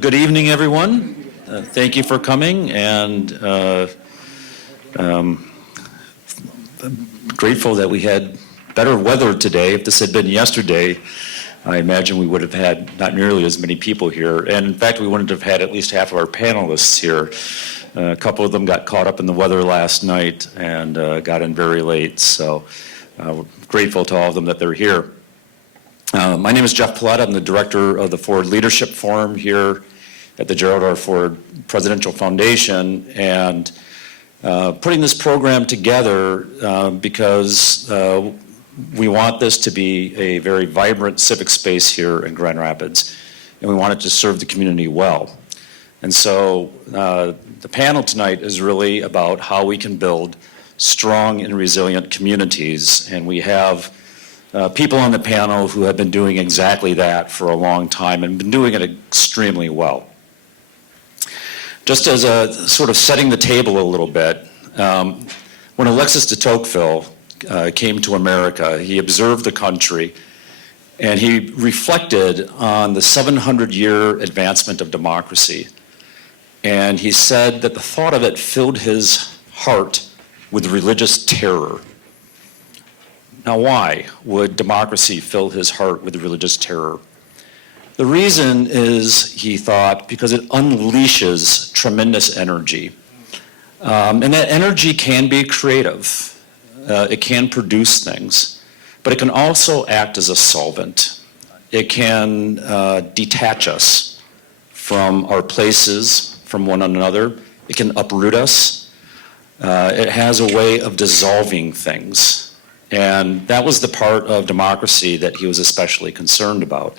Good evening, everyone. Thank you for coming, and grateful that we had better weather today. If this had been yesterday, I imagine we would have had not nearly as many people here. And in fact, we wouldn't have had at least half of our panelists here. A couple of them got caught up in the weather last night and got in very late. So we're grateful to all of them that they're here. My name is Jeff Paulette. I'm the director of the Ford Leadership Forum here at the Gerald R. Ford Presidential Foundation, and putting this program together because we want this to be a very vibrant civic space here in Grand Rapids, and we want it to serve the community well. And so the panel tonight is really about how we can build strong and resilient communities, and we have people on the panel who have been doing exactly that for a long time and been doing it extremely well. Just as a sort of setting the table a little bit, when Alexis de Tocqueville came to America, he observed the country and he reflected on the 700-year advancement of democracy. And he said that the thought of it filled his heart with religious terror. Now, why would democracy fill his heart with religious terror? The reason is, he thought, because it unleashes tremendous energy. And that energy can be creative. It can produce things, but it can also act as a solvent. It can detach us from our places, from one another. It can uproot us. It has a way of dissolving things. And that was the part of democracy that he was especially concerned about.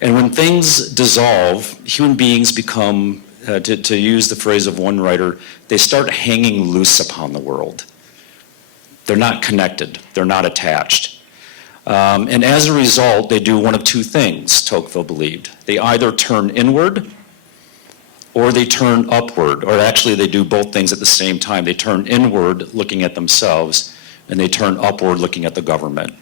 And when things dissolve, human beings become, to use the phrase of one writer, they start hanging loose upon the world. They're not connected. They're not attached. And as a result, they do one of two things, Tocqueville believed. They either turn inward or they turn upward, or actually they do both things at the same time. They turn inward looking at themselves, and they turn upward looking at the government.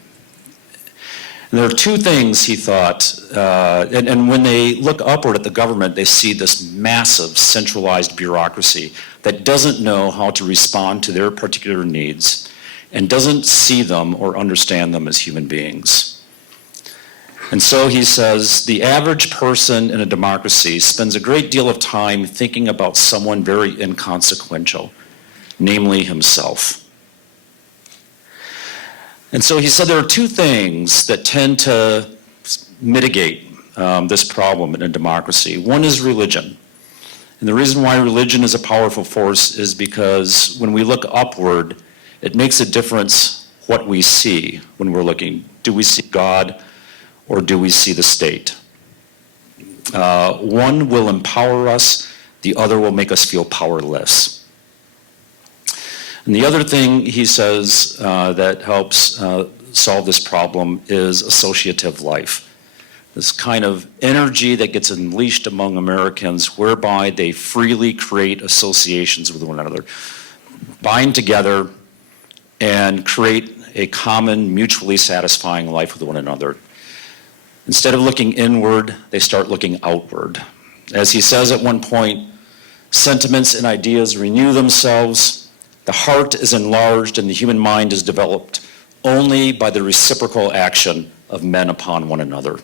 And there are two things, he thought, and when they look upward at the government, they see this massive centralized bureaucracy that doesn't know how to respond to their particular needs and doesn't see them or understand them as human beings. And so he says, the average person in a democracy spends a great deal of time thinking about someone very inconsequential, namely himself. And so he said there are two things that tend to mitigate this problem in a democracy. One is religion. And the reason why religion is a powerful force is because when we look upward, it makes a difference what we see when we're looking. Do we see God or do we see the state? One will empower us, the other will make us feel powerless. And the other thing he says that helps solve this problem is associative life. This kind of energy that gets unleashed among Americans whereby they freely create associations with one another, bind together and create a common, mutually satisfying life with one another. Instead of looking inward, they start looking outward. As he says at one point, sentiments and ideas renew themselves. The heart is enlarged and the human mind is developed only by the reciprocal action of men upon one another.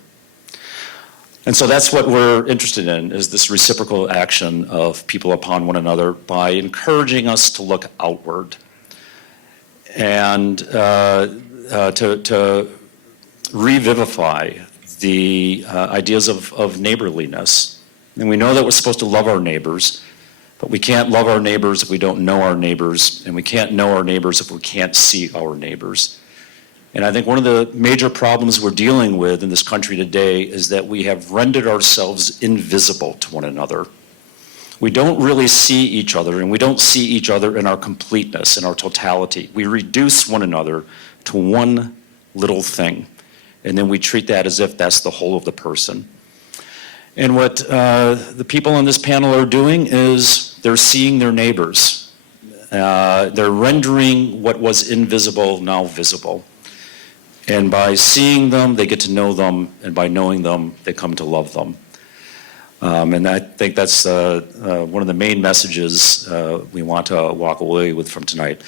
And so that's what we're interested in, is this reciprocal action of people upon one another by encouraging us to look outward and to revivify the ideas of neighborliness. And we know that we're supposed to love our neighbors, but we can't love our neighbors if we don't know our neighbors, and we can't know our neighbors if we can't see our neighbors. And I think one of the major problems we're dealing with in this country today is that we have rendered ourselves invisible to one another. We don't really see each other, and we don't see each other in our completeness, in our totality. We reduce one another to one little thing, and then we treat that as if that's the whole of the person. And what the people on this panel are doing is they're seeing their neighbors. They're rendering what was invisible now visible. And by seeing them, they get to know them, and by knowing them, they come to love them. And I think that's one of the main messages we want to walk away with from tonight.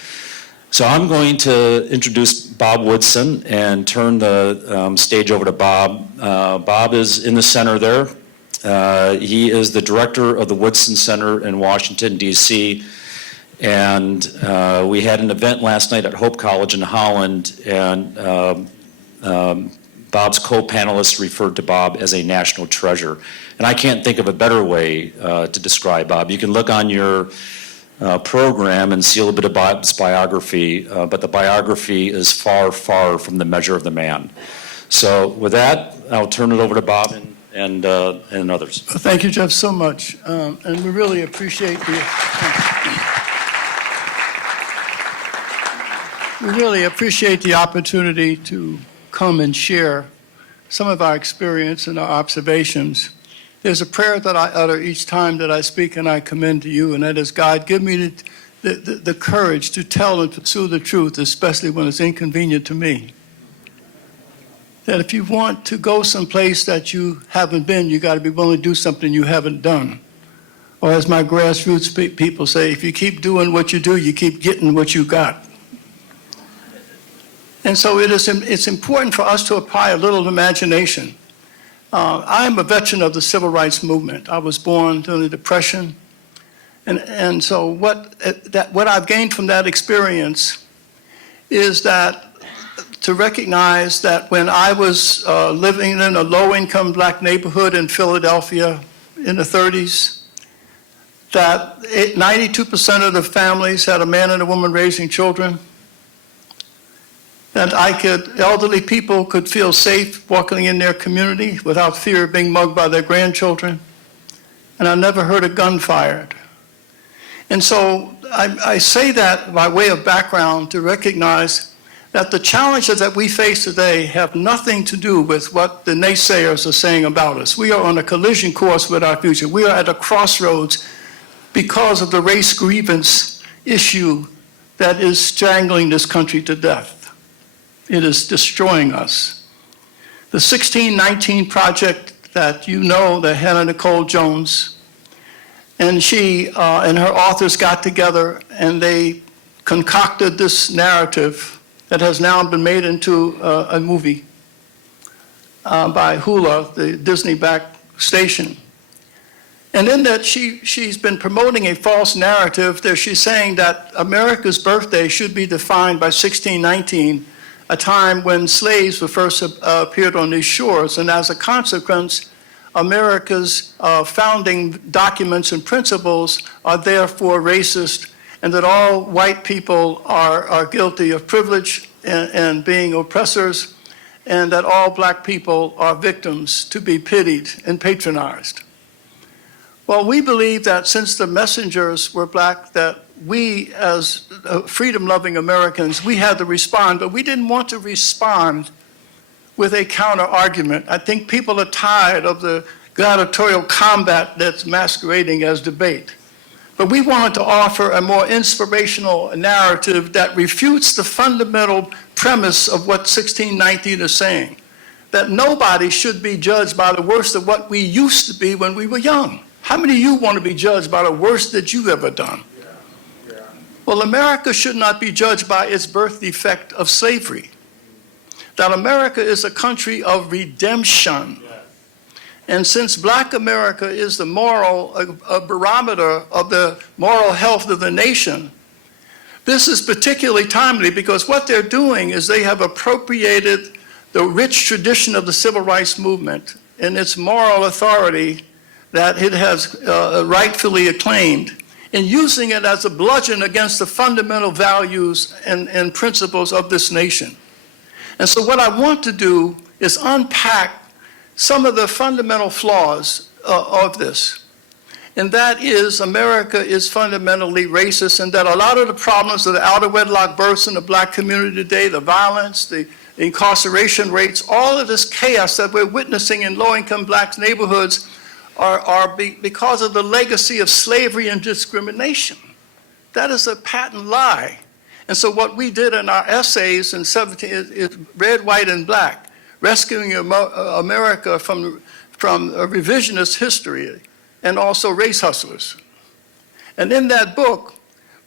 So I'm going to introduce Bob Woodson and turn the stage over to Bob. Bob is in the center there. He is the director of the Woodson Center in Washington, D.C., and we had an event last night at Hope College in Holland, and Bob's co-panelists referred to Bob as a national treasure. And I can't think of a better way to describe Bob. You can look on your program and see a little bit of Bob's biography, but the biography is far, far from the measure of the man. So with that, I'll turn it over to Bob and others. Thank you, Jeff, so much. And we really appreciate the opportunity to come and share some of our experience and our observations. There's a prayer that I utter each time that I speak, and I commend to you, and that is, God, give me the courage to tell and pursue the truth, especially when it's inconvenient to me. That if you want to go someplace that you haven't been, you got to be willing to do something you haven't done. Or as my grassroots people say, if you keep doing what you do, you keep getting what you got. And so it's important for us to apply a little imagination. I am a veteran of the civil rights movement. I was born during the Depression. And so what I've gained from that experience is that to recognize that when I was living in a low-income black neighborhood in Philadelphia in the 30s, that 92% of the families had a man and a woman raising children. That elderly people could feel safe walking in their community without fear of being mugged by their grandchildren. And I never heard a gun fired. And so I say that by way of background to recognize that the challenges that we face today have nothing to do with what the naysayers are saying about us. We are on a collision course with our future. We are at a crossroads because of the race grievance issue that is strangling this country to death. It is destroying us. The 1619 Project that you know, that Hannah Nicole Jones, and she and her authors got together and they concocted this narrative that has now been made into a movie by Hula, the Disney-backed station. And in that, she's been promoting a false narrative there. She's saying that America's birthday should be defined by 1619, a time when slaves were first appeared on these shores, and as a consequence, America's founding documents and principles are therefore racist, and that all white people are guilty of privilege and being oppressors, and that all black people are victims to be pitied and patronized. Well, we believe that since the messengers were black, that we as freedom-loving Americans, we had to respond, but we didn't want to respond with a counter-argument. I think people are tired of the gladiatorial combat that's masquerading as debate. But we wanted to offer a more inspirational narrative that refutes the fundamental premise of what 1619 is saying, that nobody should be judged by the worst of what we used to be when we were young. How many of you want to be judged by the worst that you've ever done? Well, America should not be judged by its birth defect of slavery. That America is a country of redemption. And since black America is the moral barometer of the moral health of the nation, this is particularly timely because what they're doing is they have appropriated the rich tradition of the civil rights movement and its moral authority that it has rightfully acclaimed, and using it as a bludgeon against the fundamental values and principles of this nation. And so what I want to do is unpack some of the fundamental flaws of this. And that is, America is fundamentally racist, and that a lot of the problems of the out-of-wedlock births in the black community today, the violence, the incarceration rates, all of this chaos that we're witnessing in low-income black neighborhoods are because of the legacy of slavery and discrimination. That is a patent lie. And so what we did in our essays in 17 is red, white, and black, rescuing America from from a revisionist history and also race hustlers. And in that book,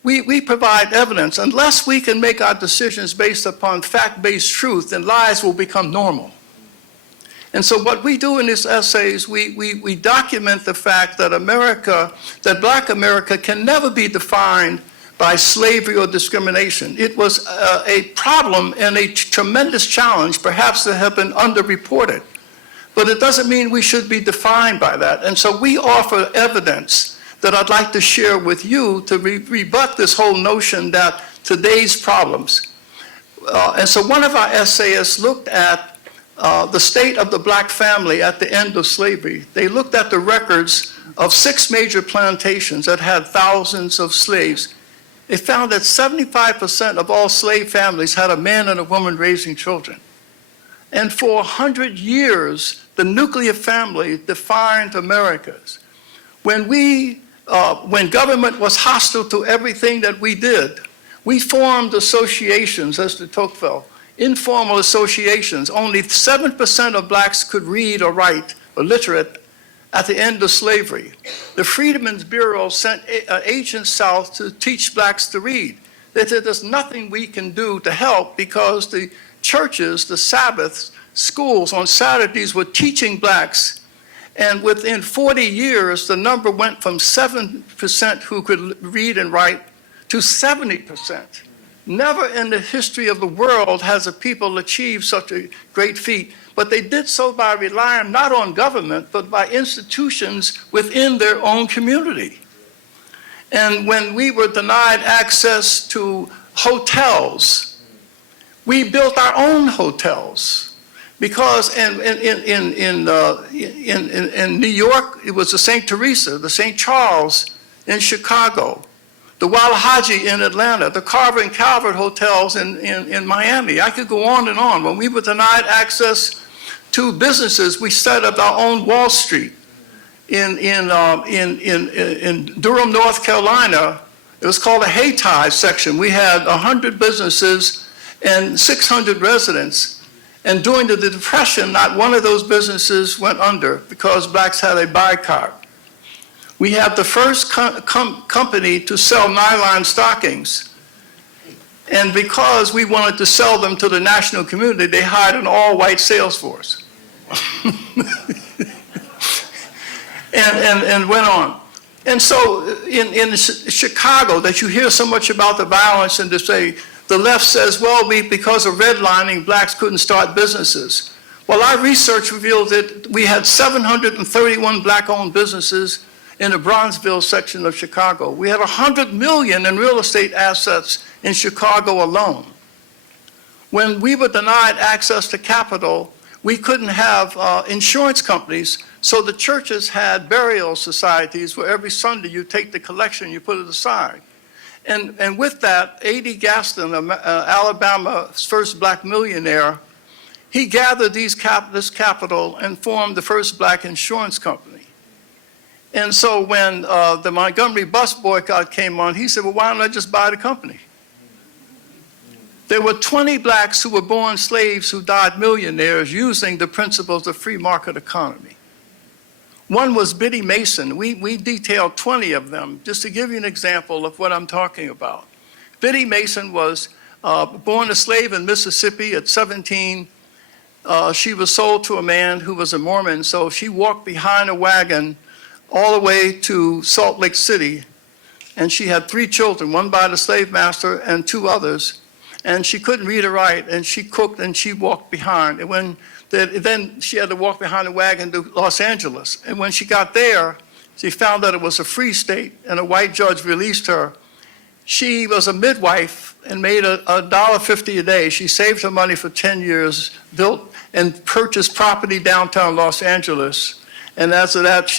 we provide evidence. Unless we can make our decisions based upon fact-based truth, then lies will become normal. And so what we do in these essays, we document the fact that Black America can never be defined by slavery or discrimination. It was a problem and a tremendous challenge, perhaps that have been underreported. But it doesn't mean we should be defined by that. And so we offer evidence that I'd like to share with you to rebut this whole notion that today's problems. And so one of our essayists looked at the state of the black family at the end of slavery. They looked at the records of 6 major plantations that had thousands of slaves. They found that 75% of all slave families had a man and a woman raising children. And for 100 years, the nuclear family defined Americas. When government was hostile to everything that we did, we formed associations, as de Tocqueville, informal associations. Only 7% of blacks could read or write or literate at the end of slavery. The Freedmen's Bureau sent agents south to teach blacks to read. They said there's nothing we can do to help because the churches, the Sabbaths, schools on Saturdays were teaching blacks. And within 40 years, the number went from 7% who could read and write to 70%. Never in the history of the world has a people achieved such a great feat, but they did so by relying not on government, but by institutions within their own community. And when we were denied access to hotels, we built our own hotels. Because in New York, it was the St. Teresa, the St. Charles in Chicago, the Wallahaji in Atlanta, the Carver and Calvert hotels in Miami. I could go on and on. When we were denied access to businesses, we set up our own Wall Street. In Durham, North Carolina, it was called a Haytide section. We had 100 businesses and 600 residents. And during the Depression, not one of those businesses went under because blacks had a boycott. We had the first company to sell nylon stockings. And because we wanted to sell them to the national community, they hired an all-white sales force. and went on. And so in Chicago, that you hear so much about the violence and to say, the left says, well, because of redlining, blacks couldn't start businesses. Well, our research revealed that we had 731 black-owned businesses in the Bronzeville section of Chicago. We had $100 million in real estate assets in Chicago alone. When we were denied access to capital, we couldn't have insurance companies, so the churches had burial societies where every Sunday you take the collection, you put it aside. And with that, A.D. Gaston, Alabama's first black millionaire, he gathered this capital and formed the first black insurance company. And so when the Montgomery bus boycott came on, he said, well, why don't I just buy the company? There were 20 blacks who were born slaves who died millionaires using the principles of free market economy. One was Biddy Mason. We detailed 20 of them, just to give you an example of what I'm talking about. Biddy Mason was born a slave in Mississippi at 17. She was sold to a man who was a Mormon, so she walked behind a wagon all the way to Salt Lake City, and she had 3 children, one by the slave master and 2 others, and she couldn't read or write, and she cooked and she walked behind. And then she had to walk behind the wagon to Los Angeles. And when she got there, she found that it was a free state, and a white judge released her. She was a midwife and made $1.50 a day. She saved her money for 10 years, built and purchased property downtown Los Angeles. And after that,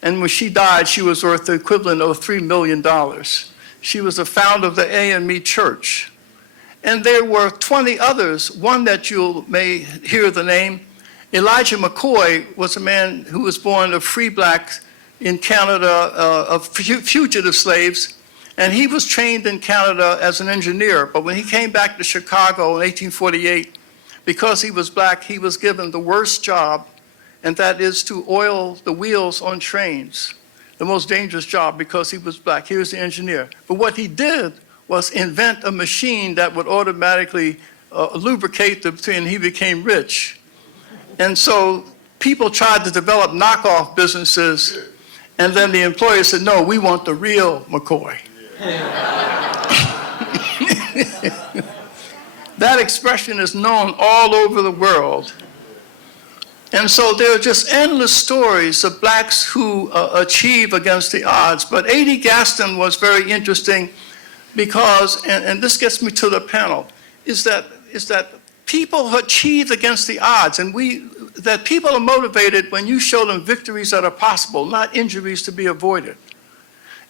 when she died, she was worth the equivalent of $3 million. She was the founder of the A&Me Church. And there were 20 others, one that you may hear the name. Elijah McCoy was a man who was born of free blacks in Canada, of fugitive slaves, and he was trained in Canada as an engineer. But when he came back to Chicago in 1848, because he was black, he was given the worst job and that is to oil the wheels on trains. The most dangerous job because he was black. He was the engineer. But what he did was invent a machine that would automatically lubricate the thing, and he became rich. And so people tried to develop knockoff businesses, and then the employer said, no, we want the real McCoy. That expression is known all over the world. And so there are just endless stories of blacks who achieve against the odds. But A.D. Gaston was very interesting because, and this gets me to the panel, is that people achieve against the odds, and that people are motivated when you show them victories that are possible, not injuries to be avoided.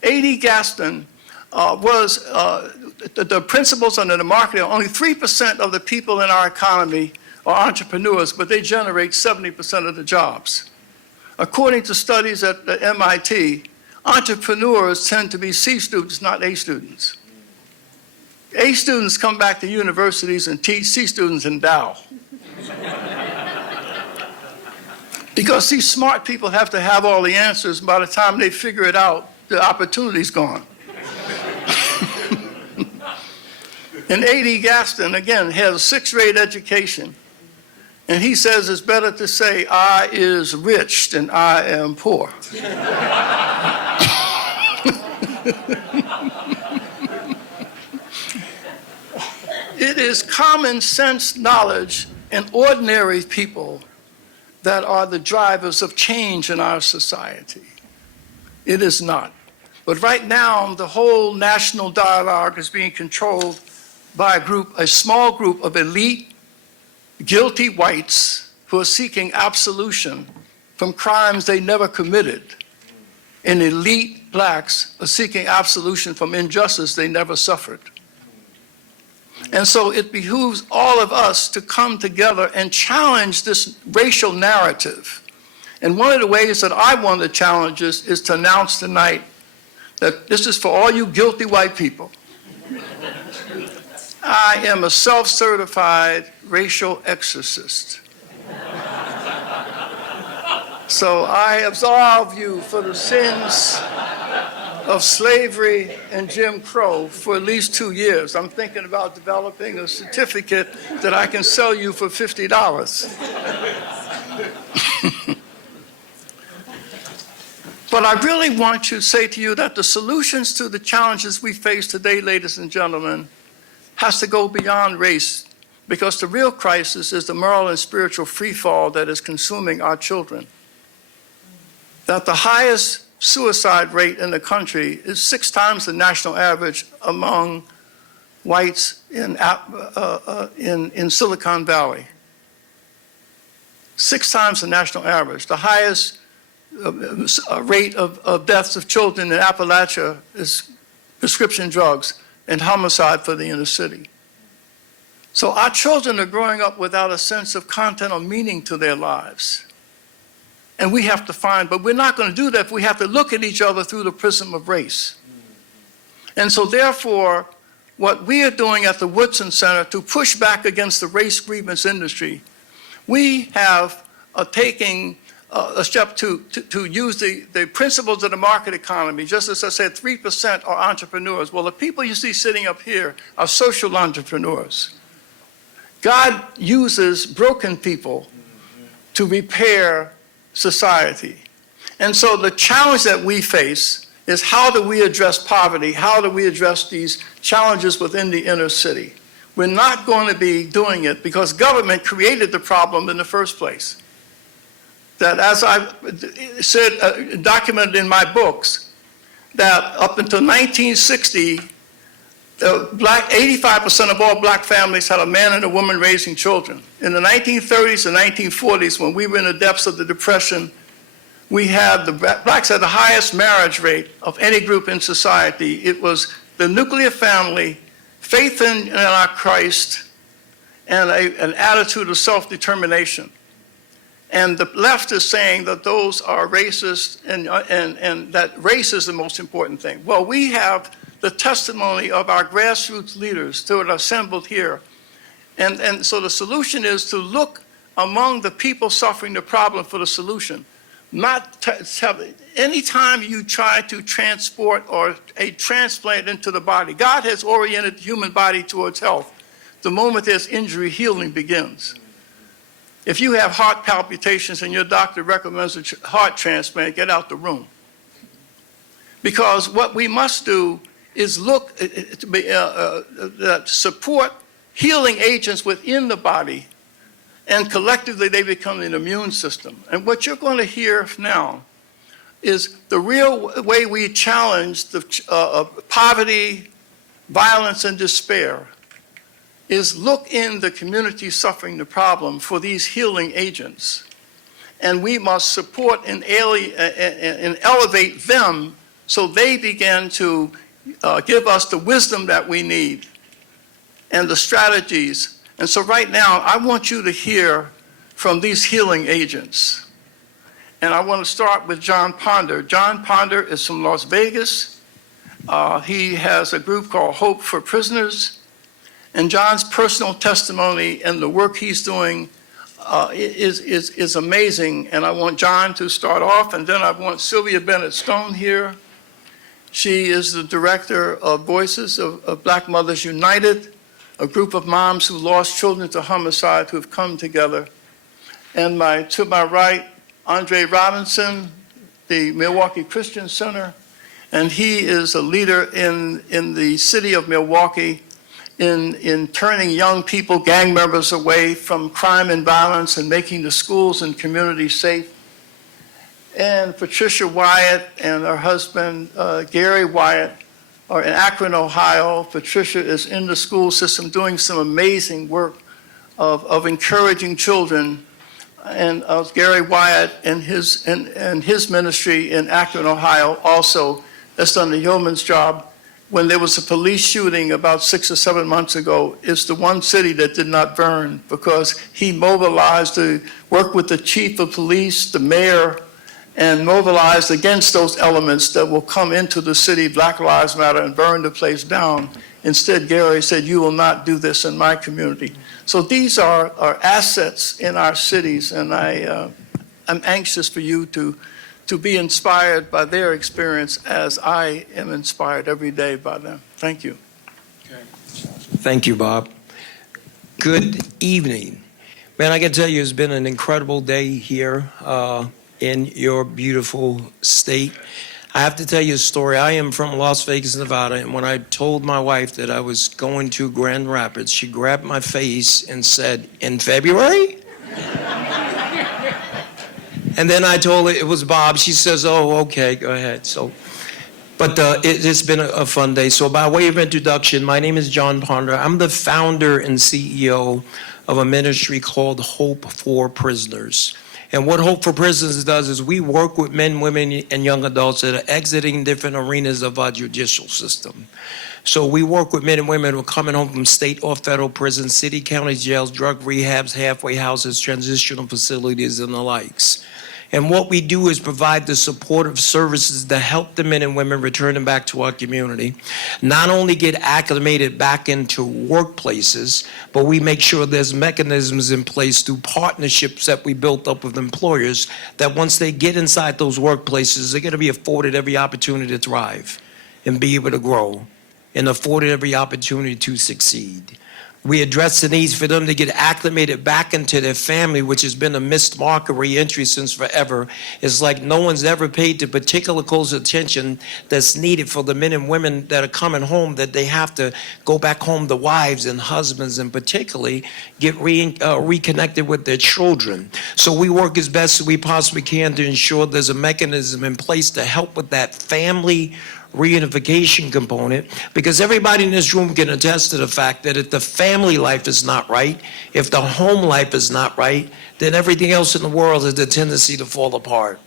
A.D. Gaston was the principles under the market. Only 3% of the people in our economy are entrepreneurs, but they generate 70% of the jobs. According to studies at MIT, entrepreneurs tend to be C students, not A students. A students come back to universities and teach, C students endow. Because these smart people have to have all the answers, and by the time they figure it out, the opportunity's gone. And A.D. Gaston, again, has a sixth-grade education. And he says it's better to say, I is rich than I am poor. It is common sense knowledge and ordinary people that are the drivers of change in our society. It is not. But right now, the whole national dialogue is being controlled by a small group of elite, guilty whites who are seeking absolution from crimes they never committed. And elite blacks are seeking absolution from injustice they never suffered. And so it behooves all of us to come together and challenge this racial narrative. And one of the ways that I want to challenge this is to announce tonight that this is for all you guilty white people. I am a self-certified racial exorcist. So I absolve you for the sins of slavery and Jim Crow for at least 2 years. I'm thinking about developing a certificate that I can sell you for $50. But I really want to say to you that the solutions to the challenges we face today, ladies and gentlemen, has to go beyond race, because the real crisis is the moral and spiritual freefall that is consuming our children. That the highest suicide rate in the country is 6 times the national average among whites in Silicon Valley. 6 times the national average. The highest rate of deaths of children in Appalachia is prescription drugs and homicide for the inner city. So our children are growing up without a sense of content or meaning to their lives. And we have to find, but we're not going to do that if we have to look at each other through the prism of race. And so therefore, what we are doing at the Woodson Center to push back against the race grievance industry, we have taken a step to use the principles of the market economy. Just as I said, 3% are entrepreneurs. Well, the people you see sitting up here are social entrepreneurs. God uses broken people to repair society. And so the challenge that we face is, how do we address poverty? How do we address these challenges within the inner city? We're not going to be doing it because government created the problem in the first place. That, as I said, documented in my books, that up until 1960, 85% of all black families had a man and a woman raising children. In the 1930s and 1940s, when we were in the depths of the Depression, blacks had the highest marriage rate of any group in society. It was the nuclear family, faith in our Christ, and an attitude of self-determination. And the left is saying that those are racist and that race is the most important thing. Well, we have the testimony of our grassroots leaders who are assembled here. And so the solution is to look among the people suffering the problem for the solution. Anytime you try to transport or a transplant into the body, God has oriented the human body towards health. The moment there's injury, healing begins. If you have heart palpitations and your doctor recommends a heart transplant, get out the room. Because what we must do is look to support healing agents within the body, and collectively they become an immune system. And what you're going to hear now is the real way we challenge the poverty, violence, and despair is look in the community suffering the problem for these healing agents. And we must support and elevate them so they begin to give us the wisdom that we need and the strategies. And so right now, I want you to hear from these healing agents. And I want to start with John Ponder. John Ponder is from Las Vegas. He has a group called Hope for Prisoners. And John's personal testimony and the work he's doing is amazing. And I want John to start off, and then I want Sylvia Bennett Stone here. She is the director of Voices of Black Mothers United, a group of moms who lost children to homicide who have come together. And to my right, Andre Robinson, the Milwaukee Christian Center, and he is a leader in the city of Milwaukee in turning young people, gang members, away from crime and violence and making the schools and communities safe. And Patricia Wyatt and her husband, Gary Wyatt, are in Akron, Ohio. Patricia is in the school system doing some amazing work of encouraging children. And Gary Wyatt and his ministry in Akron, Ohio also has done the yeoman's job. When there was a police shooting about 6 or 7 months ago, it's the one city that did not burn because he mobilized to work with the chief of police, the mayor, and mobilized against those elements that will come into the city, Black Lives Matter, and burn the place down. Instead, Gary said, you will not do this in my community. So these are assets in our cities, and I'm anxious for you to be inspired by their experience as I am inspired every day by them. Thank you. Thank you, Bob. Good evening. Man, I can tell you it's been an incredible day here in your beautiful state. I have to tell you a story. I am from Las Vegas, Nevada, and when I told my wife that I was going to Grand Rapids, she grabbed my face and said, "In February?" And then I told her it was Bob. She says, "Oh, okay, go ahead." So, but it's been a fun day. So by way of introduction, my name is John Ponder. I'm the founder and CEO of a ministry called Hope for Prisoners. And what Hope for Prisoners does is we work with men, women, and young adults that are exiting different arenas of our judicial system. So we work with men and women who are coming home from state or federal prisons, city, county jails, drug rehabs, halfway houses, transitional facilities, and the likes. And what we do is provide the supportive services to help the men and women returning back to our community, not only get acclimated back into workplaces, but we make sure there's mechanisms in place through partnerships that we built up with employers that once they get inside those workplaces, they're going to be afforded every opportunity to thrive and be able to grow and afforded every opportunity to succeed. We address the needs for them to get acclimated back into their family, which has been a missed mark of reentry since forever. It's like no one's ever paid the particular close attention that's needed for the men and women that are coming home, that they have to go back home, the wives and husbands, and particularly get reconnected with their children. So we work as best as we possibly can to ensure there's a mechanism in place to help with that family reunification component, because everybody in this room can attest to the fact that if the family life is not right, if the home life is not right, then everything else in the world has a tendency to fall apart.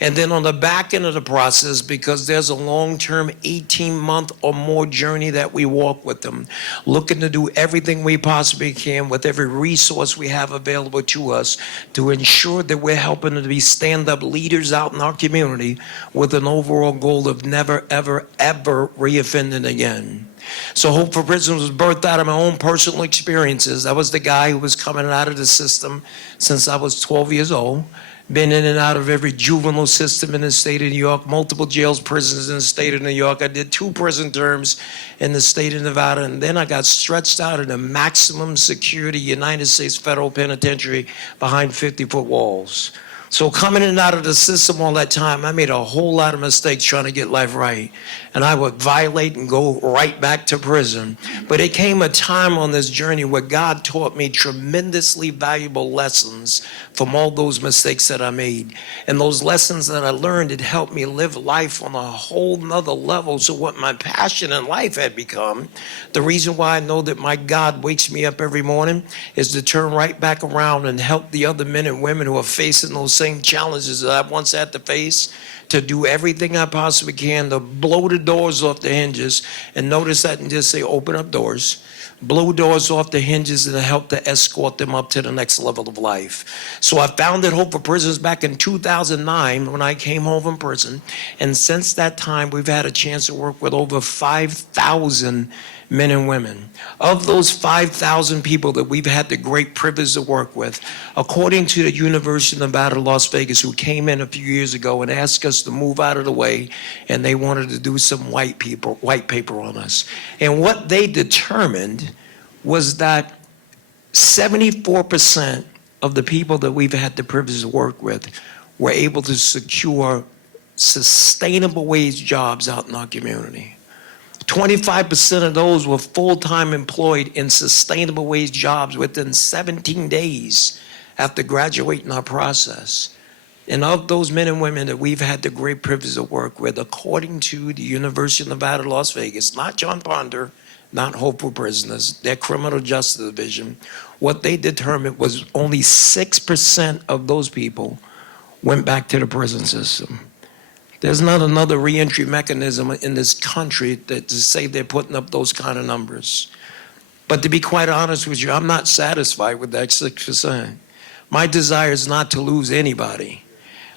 And then on the back end of the process, because there's a long-term 18-month or more journey that we walk with them, looking to do everything we possibly can with every resource we have available to us to ensure that we're helping them to be stand-up leaders out in our community with an overall goal of never, ever, ever reoffending again. So Hope for Prisoners was birthed out of my own personal experiences. I was the guy who was coming out of the system since I was 12 years old. Been in and out of every juvenile system in the state of New York, multiple jails, prisons in the state of New York. I did 2 prison terms in the state of Nevada, and then I got stretched out in a maximum security United States federal penitentiary behind 50-foot walls. So coming in and out of the system all that time, I made a whole lot of mistakes trying to get life right. And I would violate and go right back to prison. But it came a time on this journey where God taught me tremendously valuable lessons from all those mistakes that I made. And those lessons that I learned, it helped me live life on a whole nother level. So what my passion in life had become, the reason why I know that my God wakes me up every morning is to turn right back around and help the other men and women who are facing those same challenges that I once had to face, to do everything I possibly can to blow the doors off the hinges. And notice that and just say, open up doors, blow doors off the hinges, and help to escort them up to the next level of life. So I founded Hope for Prisoners back in 2009 when I came home from prison. And since that time, we've had a chance to work with over 5,000 men and women. Of those 5,000 people that we've had the great privilege to work with, according to the University of Nevada, Las Vegas, who came in a few years ago and asked us to move out of the way, and they wanted to do some white paper on us. And what they determined was that 74% of the people that we've had the privilege to work with were able to secure sustainable wage jobs out in our community. 25% of those were full-time employed in sustainable wage jobs within 17 days after graduating our process. And of those men and women that we've had the great privilege to work with, according to the University of Nevada, Las Vegas, not John Ponder, not Hope for Prisoners, their criminal justice division, what they determined was only 6% of those people went back to the prison system. There's not another reentry mechanism in this country that to say they're putting up those kind of numbers. But to be quite honest with you, I'm not satisfied with that 6%. My desire is not to lose anybody.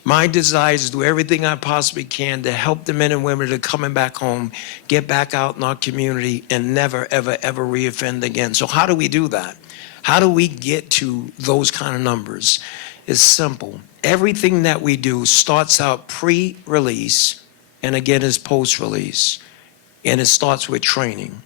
My desire is to do everything I possibly can to help the men and women that are coming back home, get back out in our community and never, ever, ever reoffend again. So how do we do that? How do we get to those kind of numbers? It's simple. Everything that we do starts out pre-release and again is post-release. And it starts with training.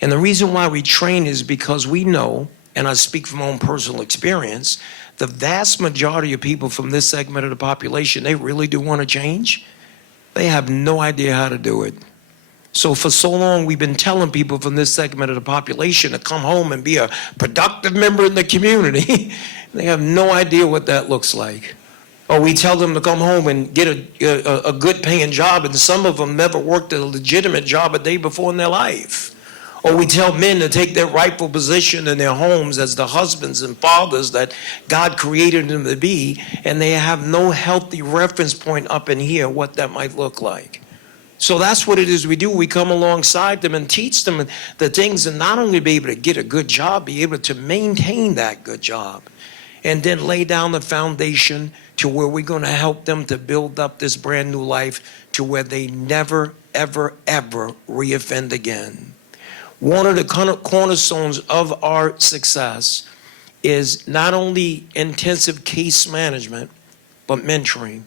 And the reason why we train is because we know, and I speak from my own personal experience, the vast majority of people from this segment of the population, they really do want to change. They have no idea how to do it. So for so long, we've been telling people from this segment of the population to come home and be a productive member in the community. They have no idea what that looks like. Or we tell them to come home and get a good paying job, and some of them never worked a legitimate job a day before in their life. Or we tell men to take their rightful position in their homes as the husbands and fathers that God created them to be, and they have no healthy reference point up in here what that might look like. So that's what it is we do. We come alongside them and teach them the things, and not only be able to get a good job, be able to maintain that good job, and then lay down the foundation to where we're going to help them to build up this brand new life to where they never, ever, ever reoffend again. One of the cornerstones of our success is not only intensive case management, but mentoring.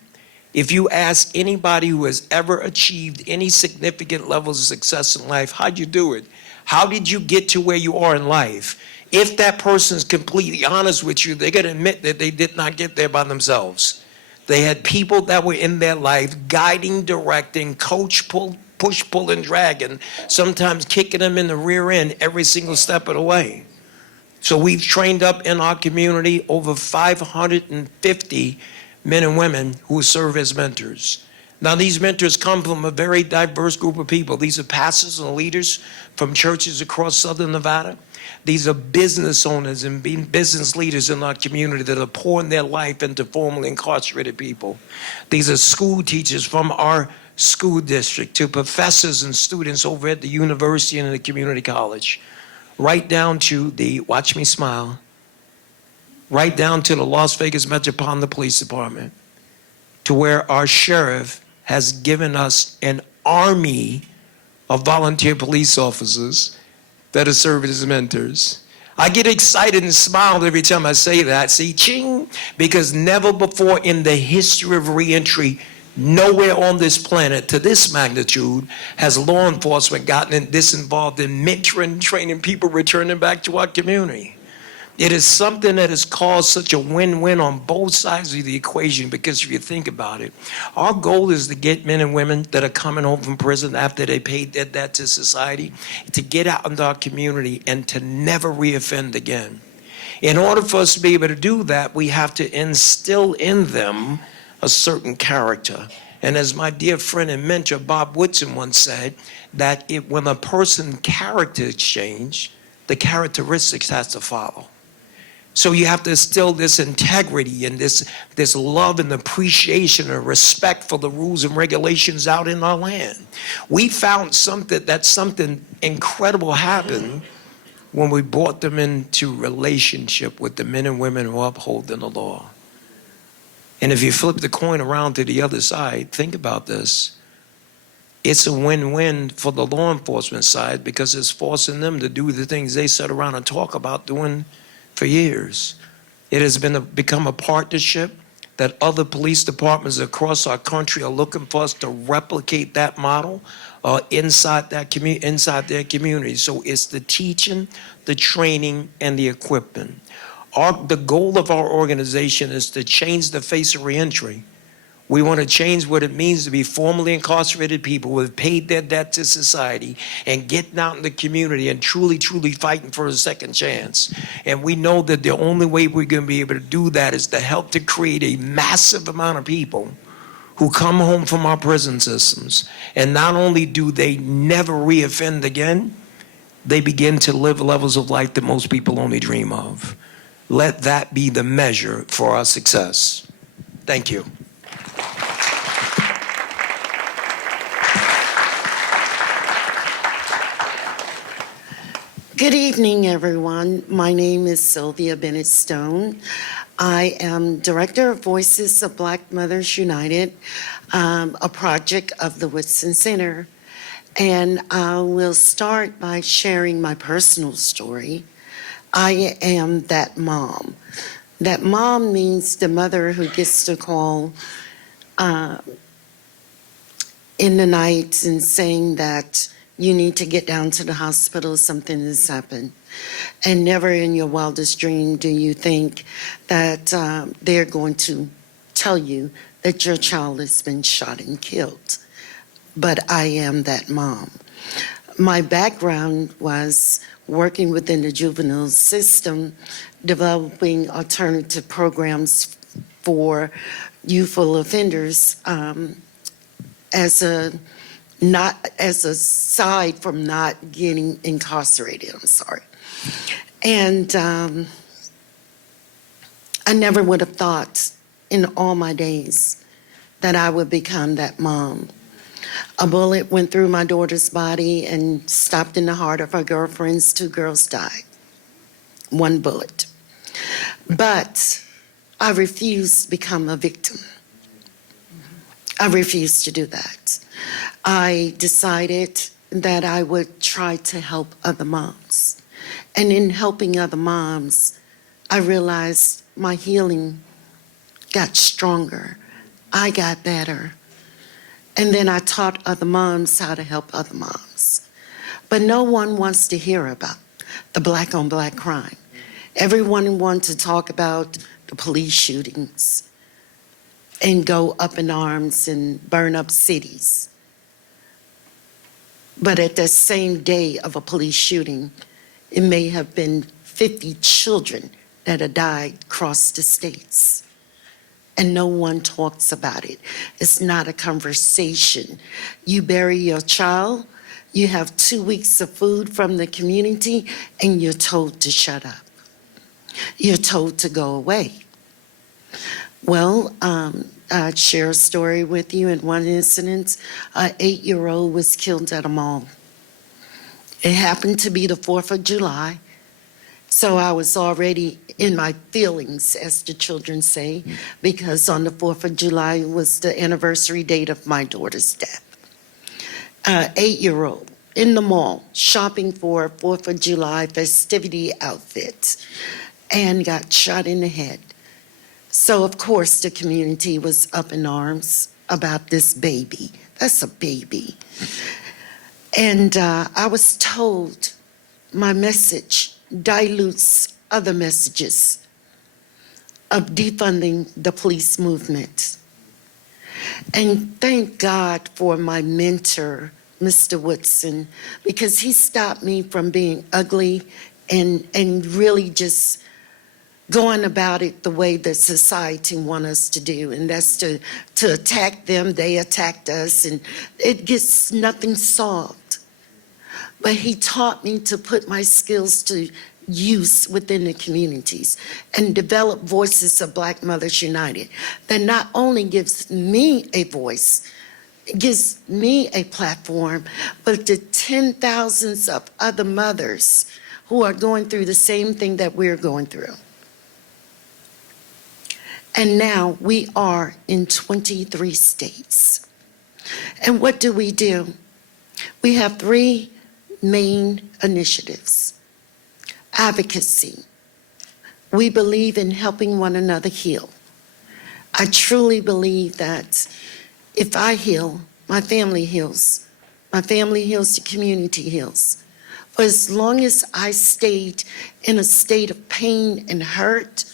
If you ask anybody who has ever achieved any significant levels of success in life, how'd you do it? How did you get to where you are in life? If that person's completely honest with you, they're going to admit that they did not get there by themselves. They had people that were in their life guiding, directing, push, pull, and drag, and sometimes kicking them in the rear end every single step of the way. So we've trained up in our community over 550 men and women who serve as mentors. Now, these mentors come from a very diverse group of people. These are pastors and leaders from churches across Southern Nevada. These are business owners and business leaders in our community that are pouring their life into formerly incarcerated people. These are school teachers from our school district to professors and students over at the university and the community college, right down to the, watch me smile, right down to the Las Vegas Metropolitan Police Department, to where our sheriff has given us an army of volunteer police officers that are serving as mentors. I get excited and smile every time I say that. See, ching, because never before in the history of reentry, nowhere on this planet to this magnitude has law enforcement gotten this involved in mentoring, training people returning back to our community. It is something that has caused such a win-win on both sides of the equation, because if you think about it, our goal is to get men and women that are coming home from prison after they paid their debt to society to get out into our community and to never reoffend again. In order for us to be able to do that, we have to instill in them a certain character. And as my dear friend and mentor Bob Woodson once said, that when a person's character is changed, the characteristics has to follow. So you have to instill this integrity and this love and appreciation and respect for the rules and regulations out in our land. We found something incredible happened when we brought them into relationship with the men and women who are upholding the law. And if you flip the coin around to the other side, think about this. It's a win-win for the law enforcement side, because it's forcing them to do the things they sit around and talk about doing for years. It has become a partnership that other police departments across our country are looking for us to replicate that model inside their community. So it's the teaching, the training, and the equipping. The goal of our organization is to change the face of reentry. We want to change what it means to be formerly incarcerated people who have paid their debt to society and getting out in the community and truly, truly fighting for a second chance. And we know that the only way we're going to be able to do that is to help to create a massive amount of people who come home from our prison systems. And not only do they never reoffend again, they begin to live levels of life that most people only dream of. Let that be the measure for our success. Thank you. Good evening, everyone. My name is Sylvia Bennett Stone. I am Director of Voices of Black Mothers United, a project of the Woodson Center. And I will start by sharing my personal story. I am that mom. That mom means the mother who gets to call in the night and saying that you need to get down to the hospital, something has happened. And never in your wildest dream do you think that they're going to tell you that your child has been shot and killed. But I am that mom. My background was working within the juvenile system, developing alternative programs for youthful offenders not as a side from not getting incarcerated, I'm sorry. And I never would have thought in all my days that I would become that mom. A bullet went through my daughter's body and stopped in the heart of her girlfriends. 2 girls died. 1 bullet. But I refused to become a victim. I refused to do that. I decided that I would try to help other moms. And in helping other moms, I realized my healing got stronger. I got better. And then I taught other moms how to help other moms. But no one wants to hear about the black on black crime. Everyone wants to talk about the police shootings and go up in arms and burn up cities. But at the same day of a police shooting, it may have been 50 children that have died across the states. and no one talks about it. It's not a conversation. You bury your child, you have 2 weeks of food from the community, and you're told to shut up. You're told to go away. Well, I'd share a story with you. In one incident, an 8-year-old was killed at a mall. It happened to be the 4th of July, so I was already in my feelings, as the children say, because on the 4th of July was the anniversary date of my daughter's death. 8-year-old in the mall shopping for a 4th of July festivity outfit and got shot in the head. So, of course, the community was up in arms about this baby. That's a baby. And I was told my message dilutes other messages of defunding the police movement. And thank God for my mentor, Mr. Woodson, because he stopped me from being ugly and really just going about it the way that society wants us to do, and that's to attack them. They attacked us, and it gets nothing solved. But he taught me to put my skills to use within the communities and develop Voices of Black Mothers United that not only gives me a voice, it gives me a platform, but the 10,000s of other mothers who are going through the same thing that we're going through. And now we are in 23 states. And what do? We have 3 main initiatives. Advocacy. We believe in helping one another heal. I truly believe that if I heal, my family heals. My family heals, the community heals. For as long as I stayed in a state of pain and hurt,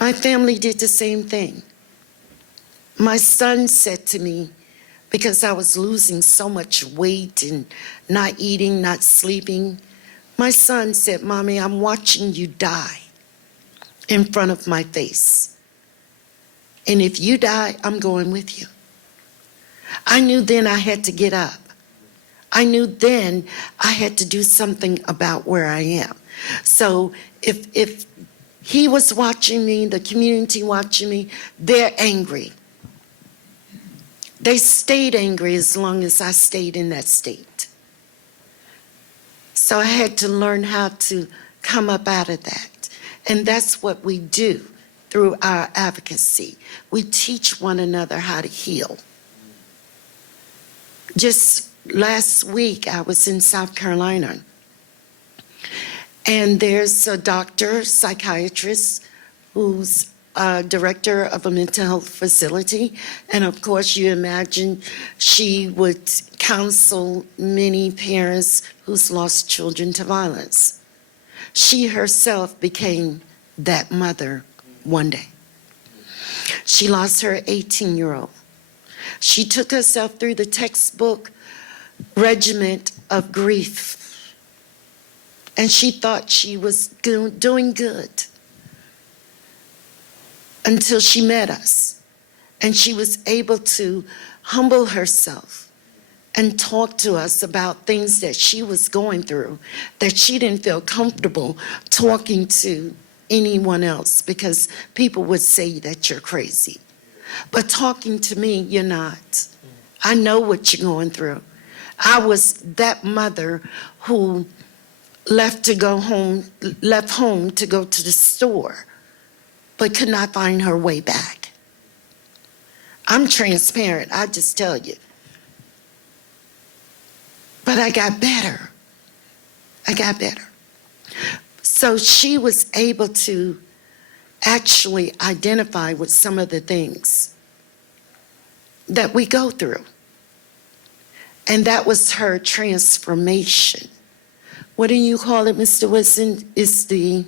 my family did the same thing. My son said to me, because I was losing so much weight and not eating, not sleeping, my son said, "Mommy, I'm watching you die in front of my face. And if you die, I'm going with you." I knew then I had to get up. I knew then I had to do something about where I am. So if he was watching me, the community watching me, they're angry. They stayed angry as long as I stayed in that state. So I had to learn how to come up out of that. And that's what we do through our advocacy. We teach one another how to heal. Just last week, I was in South Carolina. And there's a doctor, psychiatrist, who's a director of a mental health facility. And of course, you imagine she would counsel many parents who's lost children to violence. She herself became that mother one day. She lost her 18-year-old. She took herself through the textbook regiment of grief. And she thought she was doing good until she met us. And she was able to humble herself and talk to us about things that she was going through, that she didn't feel comfortable talking to anyone else because people would say that you're crazy. But talking to me, you're not. I know what you're going through. I was that mother who left home to go to the store, but could not find her way back. I'm transparent, I just tell you. But I got better. So she was able to actually identify with some of the things that we go through. And that was her transformation. What do you call it, Mr. Woodson? It's the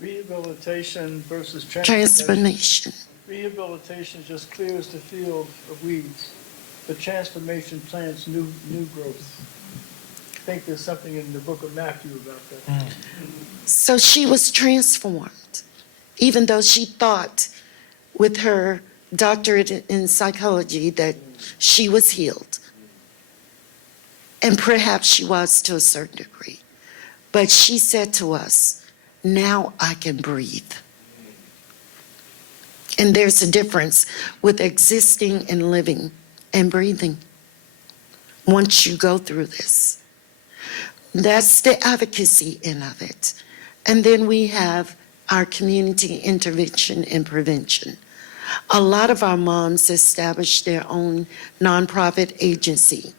Rehabilitation versus transformation. Rehabilitation just clears the field of weeds. The transformation plants new growth. I think there's something in the book of Matthew about that. So she was transformed. even though she thought with her doctorate in psychology that she was healed. And perhaps she was to a certain degree. But she said to us, now I can breathe. And there's a difference with existing and living and breathing once you go through this. That's the advocacy end of it. And then we have our community intervention and prevention. A lot of our moms established their own nonprofit agency,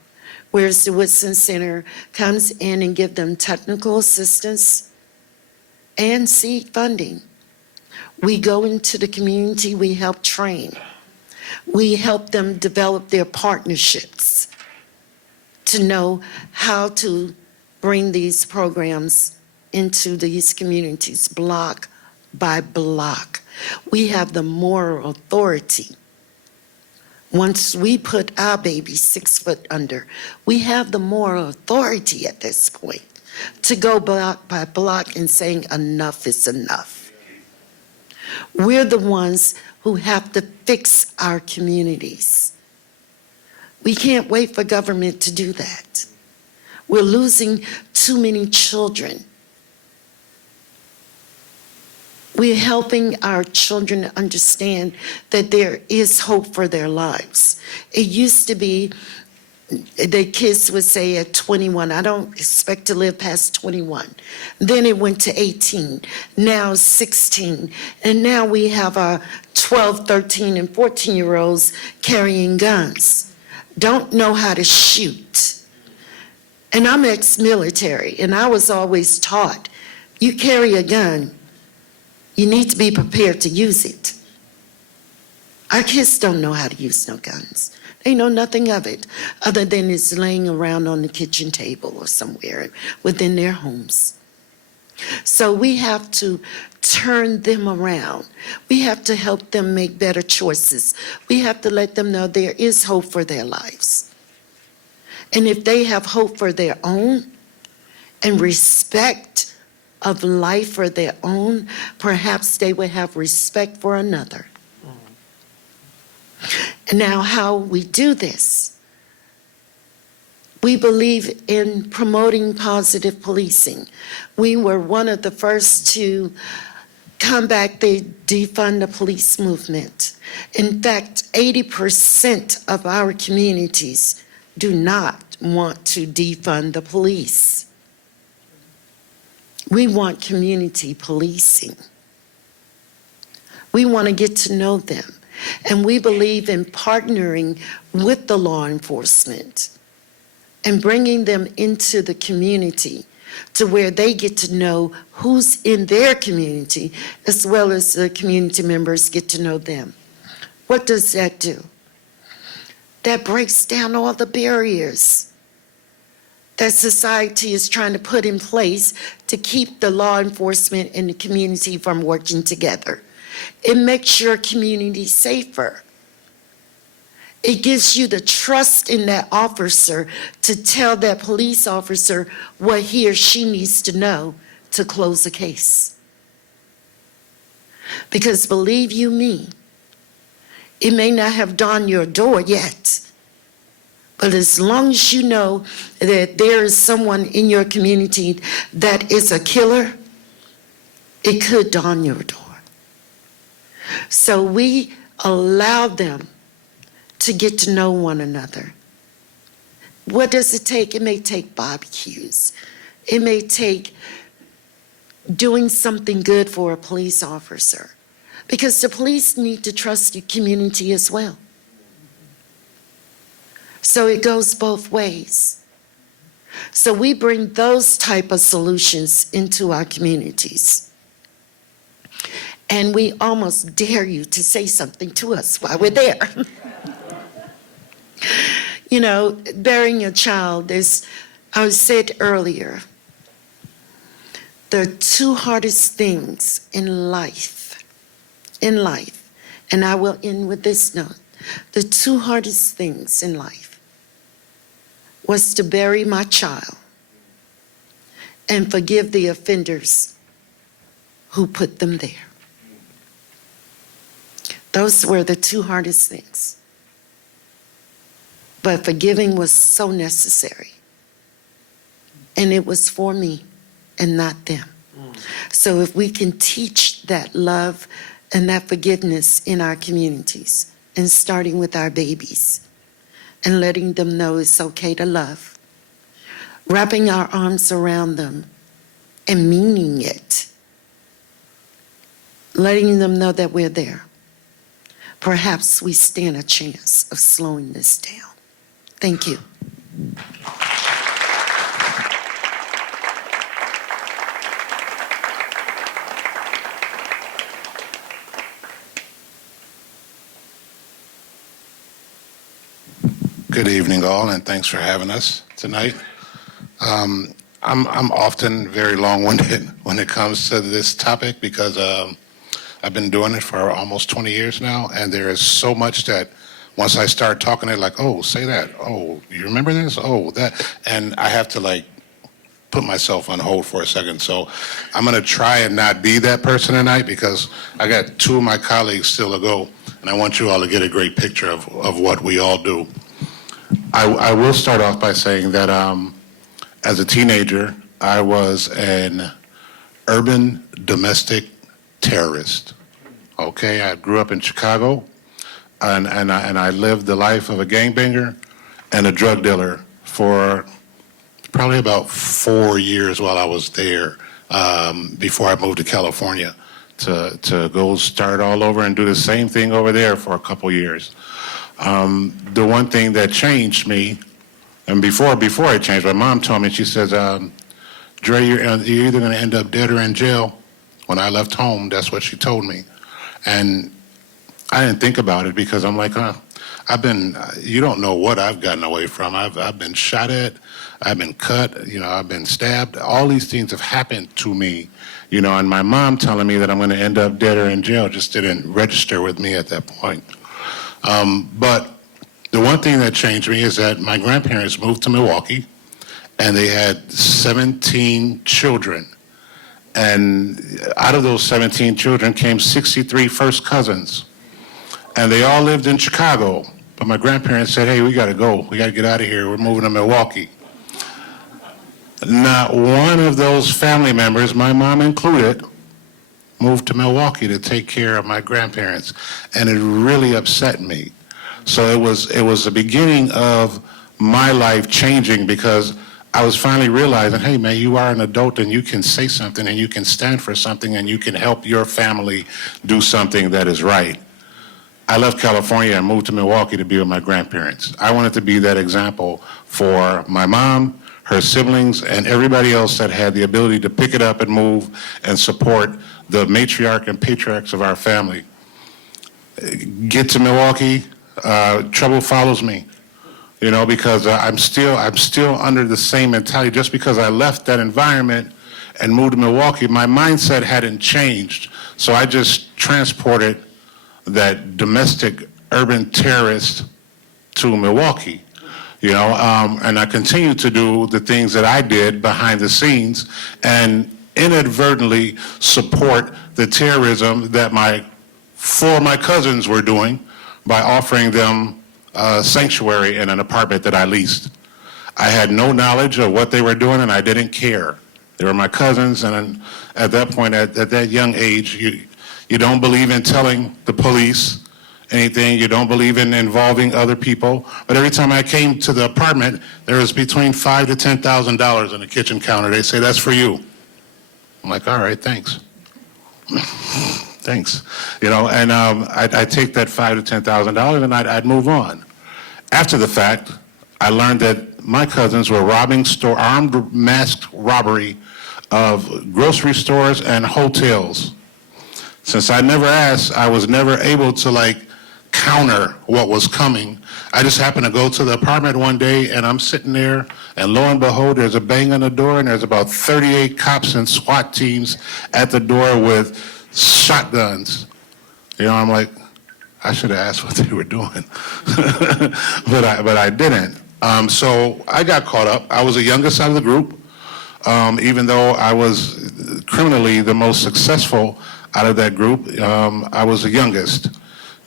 whereas the Woodson Center comes in and give them technical assistance and seed funding. We go into the community, we help train. We help them develop their partnerships to know how to bring these programs into these communities block by block. We have the moral authority. Once we put our baby 6 foot under, we have the moral authority at this point to go block by block and saying enough is enough. We're the ones who have to fix our communities. We can't wait for government to do that. We're losing too many children. We're helping our children understand that there is hope for their lives. It used to be the kids would say at 21, I don't expect to live past 21. Then it went to 18, now 16. And now we have our 12, 13, and 14-year-olds carrying guns, don't know how to shoot. And I'm ex-military, and I was always taught, you carry a gun, you need to be prepared to use it. Our kids don't know how to use no guns. They know nothing of it other than it's laying around on the kitchen table or somewhere within their homes. So we have to turn them around. We have to help them make better choices. We have to let them know there is hope for their lives. And if they have hope for their own and respect of life for their own, perhaps they will have respect for another. And now how we do this, we believe in promoting positive policing. We were one of the first to combat the defund the police movement. In fact, 80% of our communities do not want to defund the police. We want community policing. We want to get to know them. And we believe in partnering with the law enforcement and bringing them into the community to where they get to know who's in their community as well as the community members get to know them. What does that do? That breaks down all the barriers that society is trying to put in place to keep the law enforcement and the community from working together. It makes your community safer. It gives you the trust in that officer to tell that police officer what he or she needs to know to close a case. Because believe you me, it may not have dawned your door yet, but as long as you know that there is someone in your community that is a killer, it could dawn your door. So we allow them to get to know one another. What does it take? It may take barbecues. It may take doing something good for a police officer, because the police need to trust the community as well. So it goes both ways. So we bring those type of solutions into our communities. And we almost dare you to say something to us while we're there. You know, burying a child is, I said earlier, the two hardest things in life, and I will end with this note, the two hardest things in life was to bury my child and forgive the offenders who put them there. Those were the two hardest things. But forgiving was so necessary. And it was for me and not them. So if we can teach that love and that forgiveness in our communities, and starting with our babies, and letting them know it's okay to love, wrapping our arms around them and meaning it, letting them know that we're there, perhaps we stand a chance of slowing this down. Thank you. Good evening, all, and thanks for having us tonight. I'm often very long-winded when it comes to this topic because I've been doing it for almost 20 years now, and there is so much that once I start talking, they're like, "Oh, say that. Oh, you remember this? Oh, that," and I have to put myself on hold for a second. So I'm going to try and not be that person tonight because I got two of my colleagues still to go, and I want you all to get a great picture of what we all do. I will start off by saying that as a teenager, I was an urban domestic terrorist. Okay, I grew up in Chicago, and I lived the life of a gangbanger and a drug dealer for probably about 4 years while I was there before I moved to California to go start all over and do the same thing over there for a couple years. The one thing that changed me, and before it changed, my mom told me, she says, Dre, you're either going to end up dead or in jail. When I left home, that's what she told me. And I didn't think about it because I'm like, you don't know what I've gotten away from. I've been shot at, I've been cut, I've been stabbed. All these things have happened to me, and my mom telling me that I'm going to end up dead or in jail just didn't register with me at that point. But the one thing that changed me is that my grandparents moved to Milwaukee, and they had 17 children. And out of those 17 children came 63 first cousins. And they all lived in Chicago. But my grandparents said, "Hey, we got to go. We got to get out of here. We're moving to Milwaukee." Not one of those family members, my mom included, moved to Milwaukee to take care of my grandparents, and it really upset me. So it was the beginning of my life changing because I was finally realizing, hey man, you are an adult and you can say something and you can stand for something and you can help your family do something that is right. I left California and moved to Milwaukee to be with my grandparents. I wanted to be that example for my mom, her siblings, and everybody else that had the ability to pick it up and move and support the matriarch and patriarchs of our family. Get to Milwaukee, trouble follows me, because I'm still under the same mentality. Just because I left that environment and moved to Milwaukee, my mindset hadn't changed. So I just transported that domestic urban terrorist to Milwaukee, and I continued to do the things that I did behind the scenes and inadvertently support the terrorism that my cousins were doing by offering them sanctuary in an apartment that I leased. I had no knowledge of what they were doing, and I didn't care. They were my cousins, and at that point, at that young age, you don't believe in telling the police anything. You don't believe in involving other people. But every time I came to the apartment, there was between $5,000 to $10,000 on the kitchen counter. They say, "That's for you." I'm like, "All right, thanks." Thanks. And I'd take that $5,000 to $10,000 and I'd move on. After the fact, I learned that my cousins were robbing armed masked robbery of grocery stores and hotels. Since I never asked, I was never able to counter what was coming. I just happened to go to the apartment one day and I'm sitting there and lo and behold, there's a bang on the door and there's about 38 cops and SWAT teams at the door with shotguns. I'm like, I should have asked what they were doing, but I didn't. So I got caught up. I was the youngest out of the group, even though I was criminally the most successful out of that group. I was the youngest.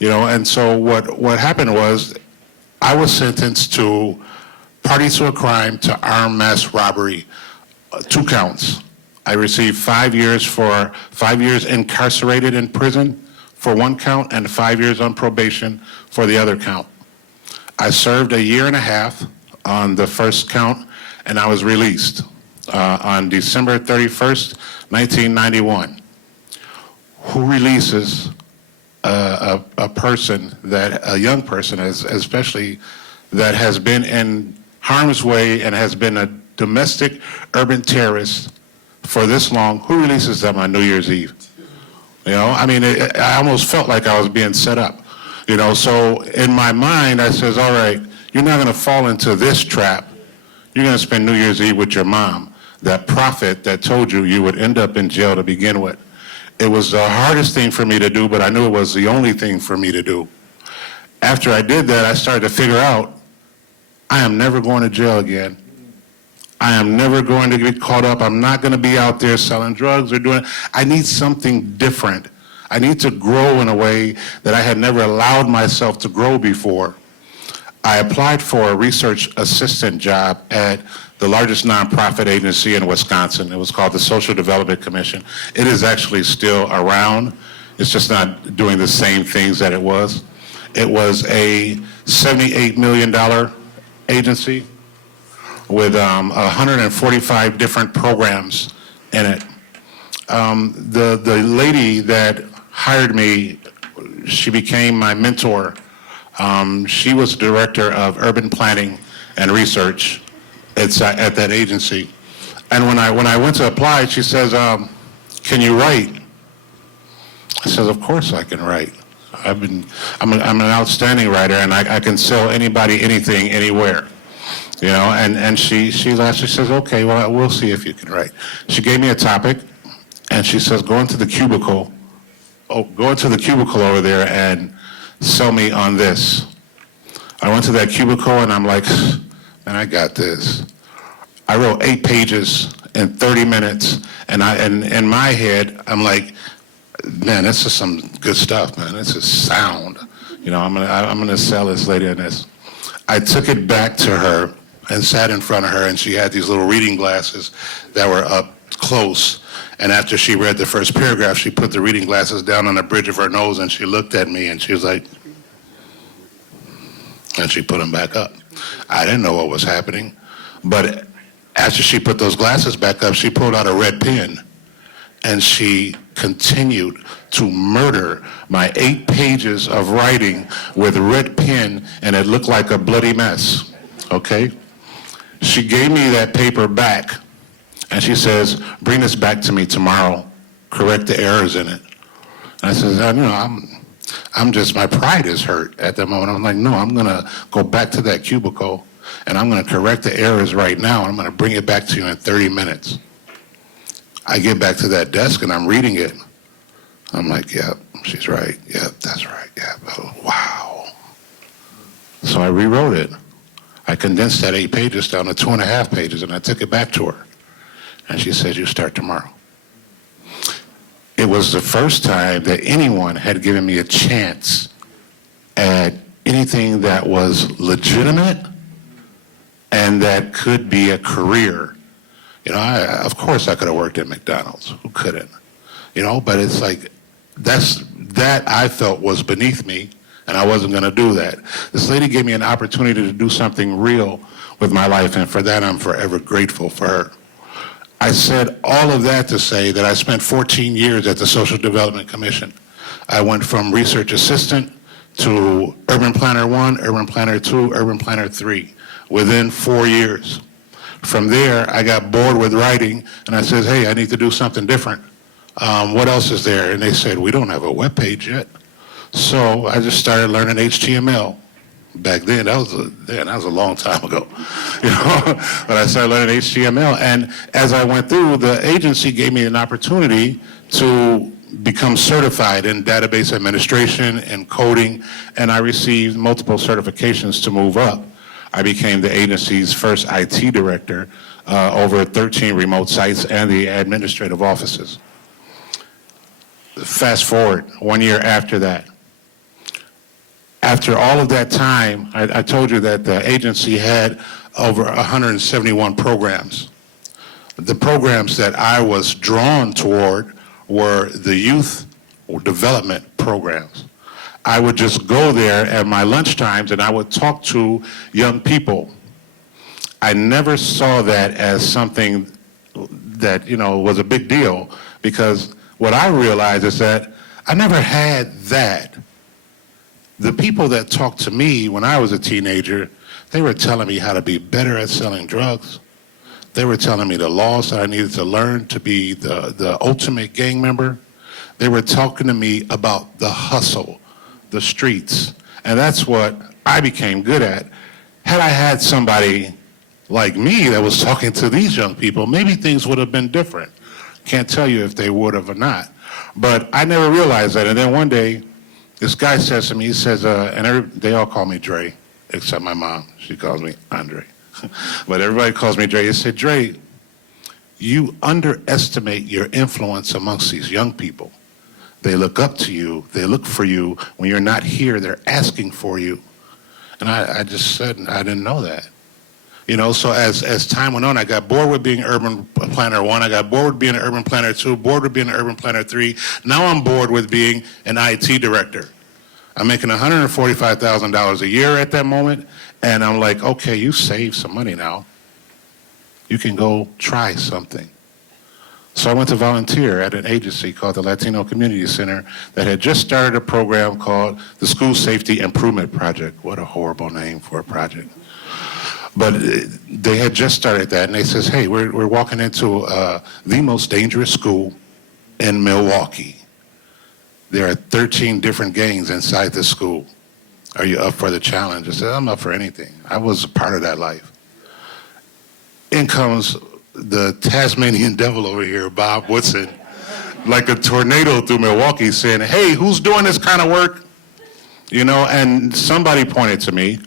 And so what happened was I was sentenced to party to a crime to armed mass robbery, 2 counts. I received 5 years incarcerated in prison for 1 count and 5 years on probation for the other count. I served 1.5 years on the first count, and I was released on December 31st, 1991. Who releases a young person, especially that has been in harm's way and has been a domestic urban terrorist for this long? Who releases them on New Year's Eve? I almost felt like I was being set up. So in my mind, I says, all right, you're not going to fall into this trap. You're going to spend New Year's Eve with your mom, that prophet that told you you would end up in jail to begin with. It was the hardest thing for me to do, but I knew it was the only thing for me to do. After I did that, I started to figure out, I am never going to jail again. I am never going to get caught up. I'm not going to be out there selling drugs or doing. I need something different. I need to grow in a way that I had never allowed myself to grow before. I applied for a research assistant job at the largest nonprofit agency in Wisconsin. It was called the Social Development Commission. It is actually still around. It's just not doing the same things that it was. It was a $78 million agency with 145 different programs in it. The lady that hired me, she became my mentor. She was director of urban planning and research at that agency. And when I went to apply, she says, can you write? I says, of course I can write. I'm an outstanding writer, and I can sell anybody anything, anywhere. And she laughed. She says, okay, well, we'll see if you can write. She gave me a topic, and she says, go into the cubicle over there and sell me on this. I went to that cubicle, and I'm like, man, I got this. I wrote 8 pages in 30 minutes, and in my head, I'm like, man, this is some good stuff, man. This is sound. I'm gonna sell this lady on this. I took it back to her and sat in front of her, and she had these little reading glasses that were up close. And after she read the first paragraph, she put the reading glasses down on the bridge of her nose, and she looked at me, and she was like, and she put them back up. I didn't know what was happening, but after she put those glasses back up, she pulled out a red pen, and she continued to murder my 8 pages of writing with red pen, and it looked like a bloody mess, okay? She gave me that paper back, and she says, bring this back to me tomorrow, correct the errors in it. And I says, I'm just, my pride is hurt at that moment. I'm like, no, I'm gonna go back to that cubicle, and I'm gonna correct the errors right now, and I'm gonna bring it back to you in 30 minutes. I get back to that desk, and I'm reading it. I'm like, yep, she's right. Yep, that's right. Yep. Oh, wow. So I rewrote it. I condensed that 8 pages down to 2.5 pages, and I took it back to her. And she said, you start tomorrow. It was the first time that anyone had given me a chance at anything that was legitimate and that could be a career. Of course I could have worked at McDonald's. Who couldn't? But it's like, that I felt was beneath me, and I wasn't going to do that. This lady gave me an opportunity to do something real with my life, and for that I'm forever grateful for her. I said all of that to say that I spent 14 years at the Social Development Commission. I went from research assistant to Urban Planner 1, Urban Planner 2, Urban Planner 3 within 4 years. From there, I got bored with writing, and I said, hey, I need to do something different. What else is there? And they said, we don't have a web page yet. So I just started learning HTML. Back then, that was a long time ago, but I started learning HTML. And as I went through, the agency gave me an opportunity to become certified in database administration and coding, and I received multiple certifications to move up. I became the agency's first IT director over 13 remote sites and the administrative offices. Fast forward 1 year after that, After all of that time, I told you that the agency had over 171 programs. The programs that I was drawn toward were the youth development programs. I would just go there at my lunch times and I would talk to young people. I never saw that as something that, was a big deal, because what I realized is that I never had that. The people that talked to me when I was a teenager, they were telling me how to be better at selling drugs. They were telling me the laws that I needed to learn to be the ultimate gang member. They were talking to me about the hustle, the streets, and that's what I became good at. Had I had somebody like me that was talking to these young people, maybe things would have been different. Can't tell you if they would have or not. But I never realized that. And then one day, this guy says to me, he says, they all call me Dre, except my mom. She calls me Andre. But everybody calls me Dre. He said, Dre, you underestimate your influence amongst these young people. They look up to you. They look for you. When you're not here, they're asking for you. And I just said, I didn't know that. So as time went on, I got bored with being urban planner 1. I got bored with being an urban planner 2, bored with being an urban planner 3. Now I'm bored with being an IT director. I'm making $145,000 a year at that moment, and I'm like, okay, you saved some money now. You can go try something. So I went to volunteer at an agency called the Latino Community Center that had just started a program called the School Safety Improvement Project. What a horrible name for a project. But they had just started that, and they says, hey, we're walking into the most dangerous school in Milwaukee. There are 13 different gangs inside the school. Are you up for the challenge? I said, I'm up for anything. I was a part of that life. In comes the Tasmanian devil over here, Bob Woodson, like a tornado through Milwaukee, saying, hey, who's doing this kind of work? And somebody pointed to me,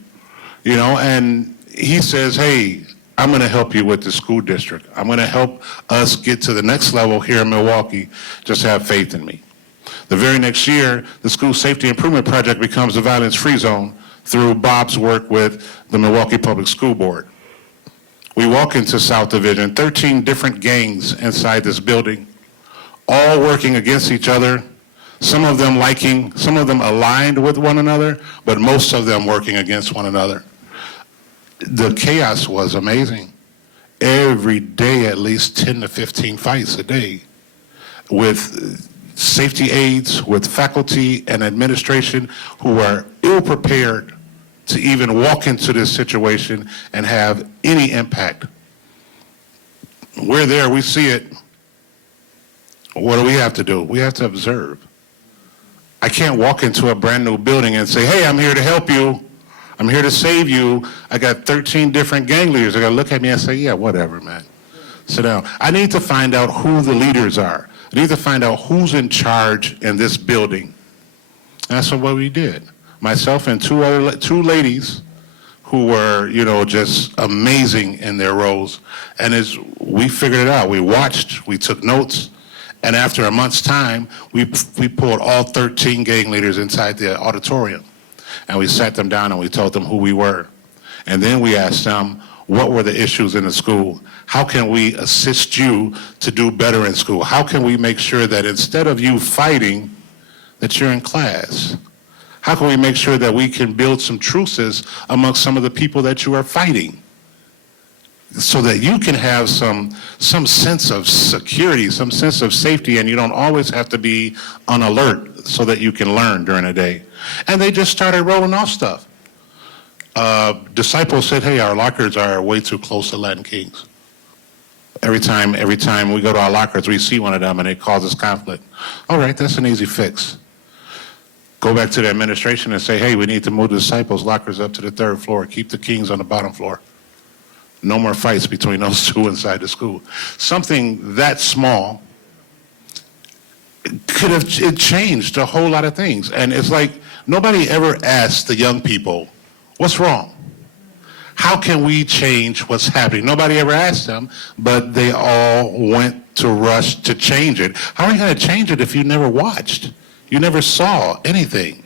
and he says, hey, I'm going to help you with the school district. I'm going to help us get to the next level here in Milwaukee. Just have faith in me. The very next year, the School Safety Improvement Project becomes a violence-free zone through Bob's work with the Milwaukee Public School Board. We walk into South Division, 13 different gangs inside this building, all working against each other, some of them aligned with one another, but most of them working against one another. The chaos was amazing. Every day, at least 10 to 15 fights a day with safety aides, with faculty and administration who are ill-prepared to even walk into this situation and have any impact. We're there, we see it. What do we have to do? We have to observe. I can't walk into a brand new building and say, hey, I'm here to help you. I'm here to save you. I got 13 different gang leaders. They're going to look at me and say, yeah, whatever, man. Sit down. I need to find out who the leaders are. I need to find out who's in charge in this building. And that's what we did. Myself and two ladies who were, just amazing in their roles. And as we figured it out, we watched, we took notes, and after a month's time, we pulled all 13 gang leaders inside the auditorium. And we sat them down and we told them who we were. And then we asked them, what were the issues in the school? How can we assist you to do better in school? How can we make sure that instead of you fighting, that you're in class? How can we make sure that we can build some truces amongst some of the people that you are fighting, so that you can have some sense of security, some sense of safety, and you don't always have to be on alert so that you can learn during the day? And they just started rolling off stuff. Disciples said, hey, our lockers are way too close to Latin Kings. Every time we go to our lockers, we see one of them and it causes conflict. All right, that's an easy fix. Go back to the administration and say, hey, we need to move the disciples' lockers up to the 3rd floor. Keep the Kings on the bottom floor. No more fights between those two inside the school. Something that small it changed a whole lot of things. And it's like nobody ever asked the young people, what's wrong? How can we change what's happening? Nobody ever asked them, but they all went to rush to change it. How are you going to change it if you never watched? You never saw anything.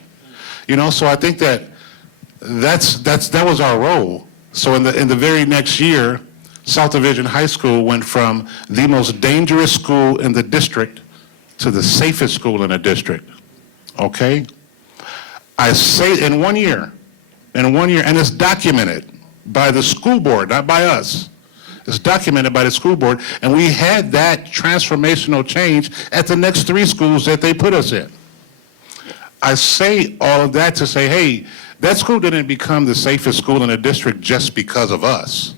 So I think that that was our role. So in the very next year, South Division High School went from the most dangerous school in the district to the safest school in the district. Okay? I say in 1 year, and it's documented by the school board, not by us. It's documented by the school board, and we had that transformational change at the next 3 schools that they put us in. I say all of that to say, hey, that school didn't become the safest school in the district just because of us.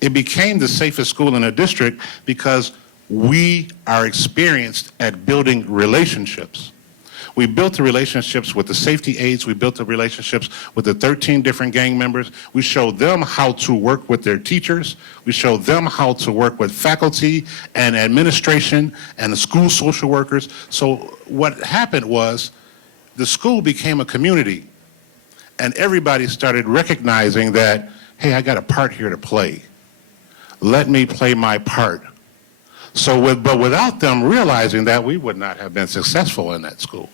It became the safest school in the district because we are experienced at building relationships. We built the relationships with the safety aides. We built the relationships with the 13 different gang members. We showed them how to work with their teachers. We showed them how to work with faculty and administration and the school social workers. So what happened was the school became a community, and everybody started recognizing that, hey, I got a part here to play. Let me play my part. But without them realizing that, we would not have been successful in that school.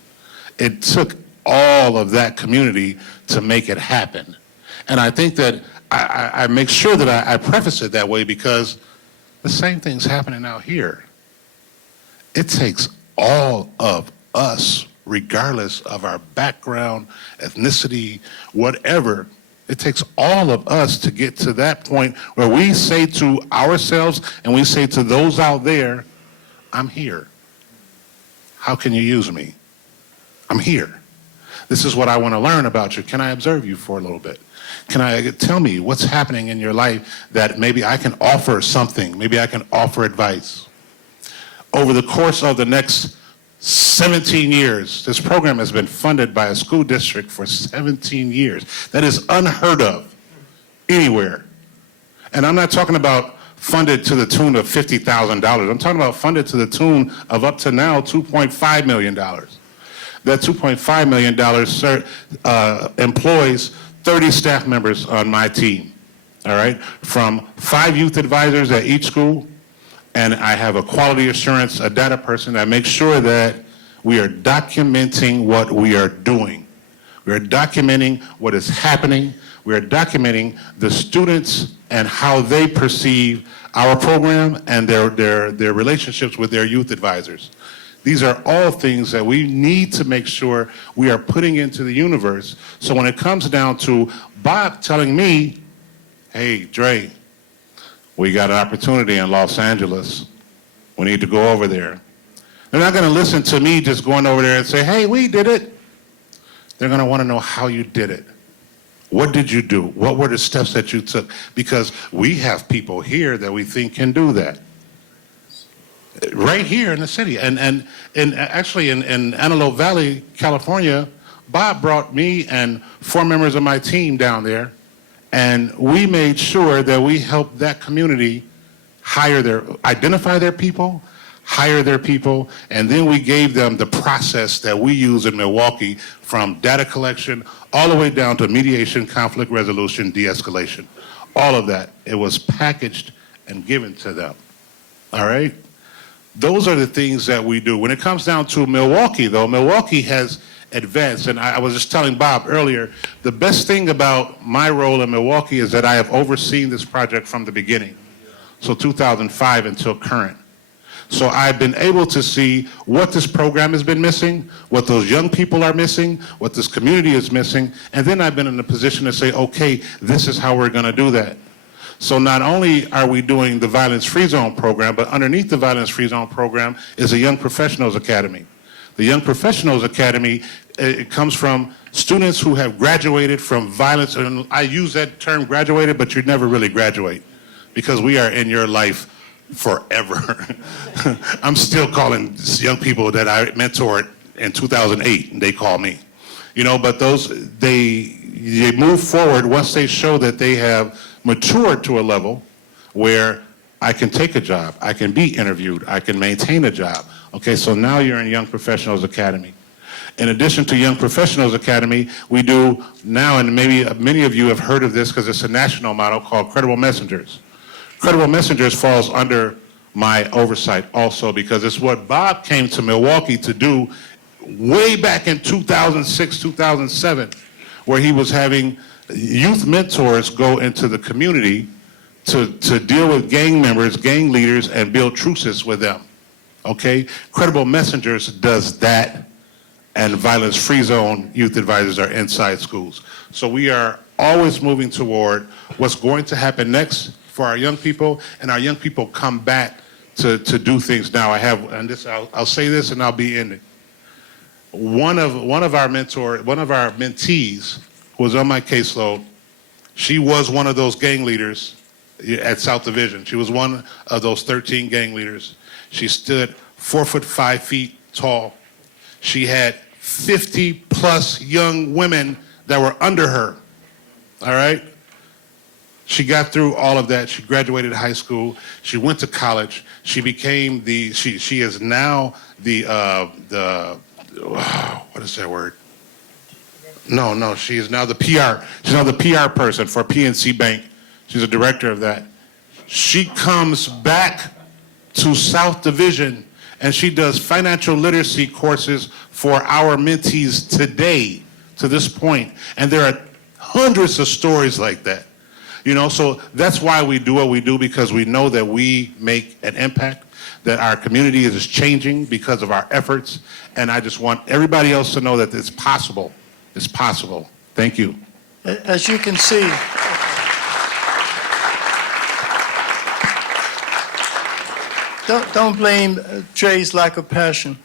It took all of that community to make it happen. And I think that I make sure that I preface it that way because the same thing's happening out here. It takes all of us, regardless of our background, ethnicity, whatever. It takes all of us to get to that point where we say to ourselves and we say to those out there, I'm here. How can you use me? I'm here. This is what I want to learn about you. Can I observe you for a little bit? Tell me what's happening in your life that maybe I can offer something, maybe I can offer advice. Over the course of the next 17 years, this program has been funded by a school district for 17 years. That is unheard of anywhere. And I'm not talking about funded to the tune of $50,000. I'm talking about funded to the tune of up to now $2.5 million. That $2.5 million employs 30 staff members on my team, all right? From 5 youth advisors at each school, and I have a quality assurance, a data person that makes sure that we are documenting what we are doing. We are documenting what is happening. We are documenting the students and how they perceive our program and their relationships with their youth advisors. These are all things that we need to make sure we are putting into the universe. So when it comes down to Bob telling me, hey, Dre, we got an opportunity in Los Angeles. We need to go over there. They're not going to listen to me just going over there and say, hey, we did it. They're going to want to know how you did it. What did you do? What were the steps that you took? Because we have people here that we think can do that. Right here in the city. And actually in Antelope Valley, California, Bob brought me and 4 members of my team down there, and we made sure that we helped that community identify their people, hire their people, and then we gave them the process that we use in Milwaukee, from data collection all the way down to mediation, conflict resolution, de-escalation. All of that. It was packaged and given to them. All right? Those are the things that we do. When it comes down to Milwaukee, though, Milwaukee has advanced. And I was just telling Bob earlier, the best thing about my role in Milwaukee is that I have overseen this project from the beginning. So 2005 until current. So I've been able to see what this program has been missing, what those young people are missing, what this community is missing, and then I've been in a position to say, okay, this is how we're going to do that. So not only are we doing the Violence Free Zone program, but underneath the Violence Free Zone program is a Young Professionals Academy. The Young Professionals Academy, it comes from students who have graduated from violence, and I use that term graduated, but you never really graduate because we are in your life forever. I'm still calling young people that I mentored in 2008, and they call me. But they move forward once they show that they have matured to a level where I can take a job, I can be interviewed, I can maintain a job. Okay, so now you're in Young Professionals Academy. In addition to Young Professionals Academy, we do now, and maybe many of you have heard of this because it's a national model called Credible Messengers. Credible Messengers falls under my oversight also because it's what Bob came to Milwaukee to do way back in 2006, 2007, where he was having youth mentors go into the community to deal with gang members, gang leaders, and build truces with them. Okay? Credible Messengers does that, and Violence Free Zone youth advisors are inside schools. So we are always moving toward what's going to happen next for our young people, and our young people come back to do things now. I have, and this, I'll say this and I'll be ending. One of our mentees who was on my caseload, she was one of those gang leaders at South Division. She was one of those 13 gang leaders. She stood 4'5" tall. She had 50 plus young women that were under her. All right? She got through all of that. She graduated high school. She went to college. She became she is now what is that word? No, she is now the PR. She's now the PR person for PNC Bank. She's a director of that. She comes back to South Division and she does financial literacy courses for our mentees today, to this point. And there are hundreds of stories like that. You know, so that's why we do what we do, because we know that we make an impact, that our community is changing because of our efforts. And I just want everybody else to know that it's possible. It's possible. Thank you. As you can see, don't blame Jay's lack of passion.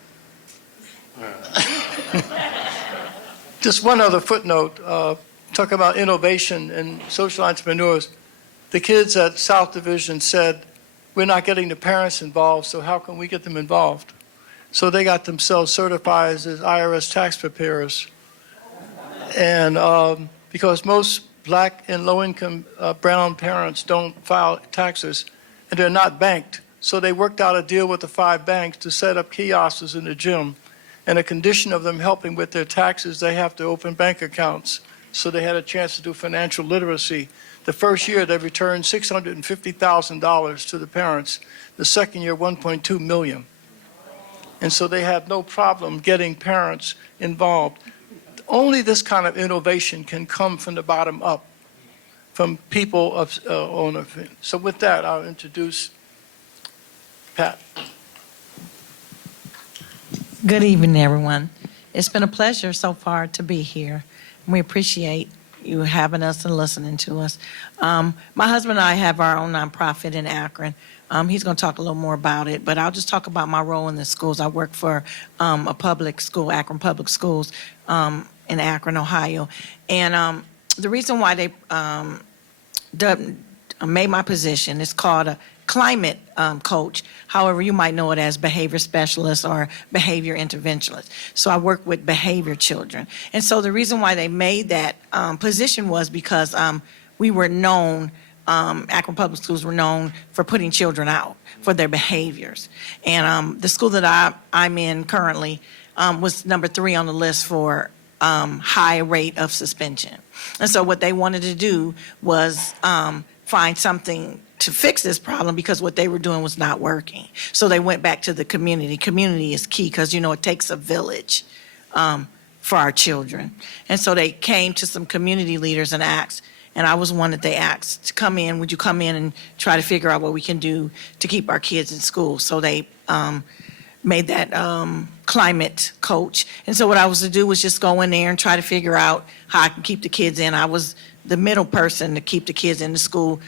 Just one other footnote. Talk about innovation and social entrepreneurs. The kids at South Division said, we're not getting the parents involved, so how can we get them involved? So they got themselves certified as IRS tax preparers. And because most black and low-income brown parents don't file taxes, and they're not banked, so they worked out a deal with the 5 banks to set up kiosks in the gym. And a condition of them helping with their taxes, they have to open bank accounts. So they had a chance to do financial literacy. The first year, they returned $650,000 to the parents. The second year, $1.2 million. And so they had no problem getting parents involved. Only this kind of innovation can come from the bottom up, from people of owner. So with that, I'll introduce Pat. Good evening, everyone. It's been a pleasure so far to be here. We appreciate you having us and listening to us. My husband and I have our own nonprofit in Akron. He's going to talk a little more about it, but I'll just talk about my role in the schools. I work for a public school, Akron Public Schools, in Akron, Ohio. And the reason why they made my position is called a climate coach. However, you might know it as behavior specialist or behavior interventionist. So I work with behavior children. And so the reason why they made that position was because we were known, Akron Public Schools were known for putting children out for their behaviors. And the school that I'm in currently was number 3 on the list for high rate of suspension. And so what they wanted to do was find something to fix this problem, because what they were doing was not working. So they went back to the community. Community is key because, you know, it takes a village for our children. And so they came to some community leaders and asked, and I was one that they asked to come in, would you come in and try to figure out what we can do to keep our kids in school? So they made that climate coach. And so what I was to do was just go in there and try to figure out how I can keep the kids in. I was the middle person to keep the kids in the school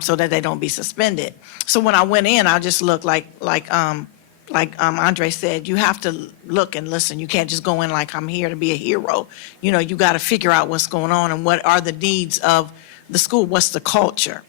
so that they don't be suspended. So when I went in, I just looked like Andre said, you have to look and listen. You can't just go in like I'm here to be a hero. You know, you got to figure out what's going on and what are the needs of the school, what's the culture.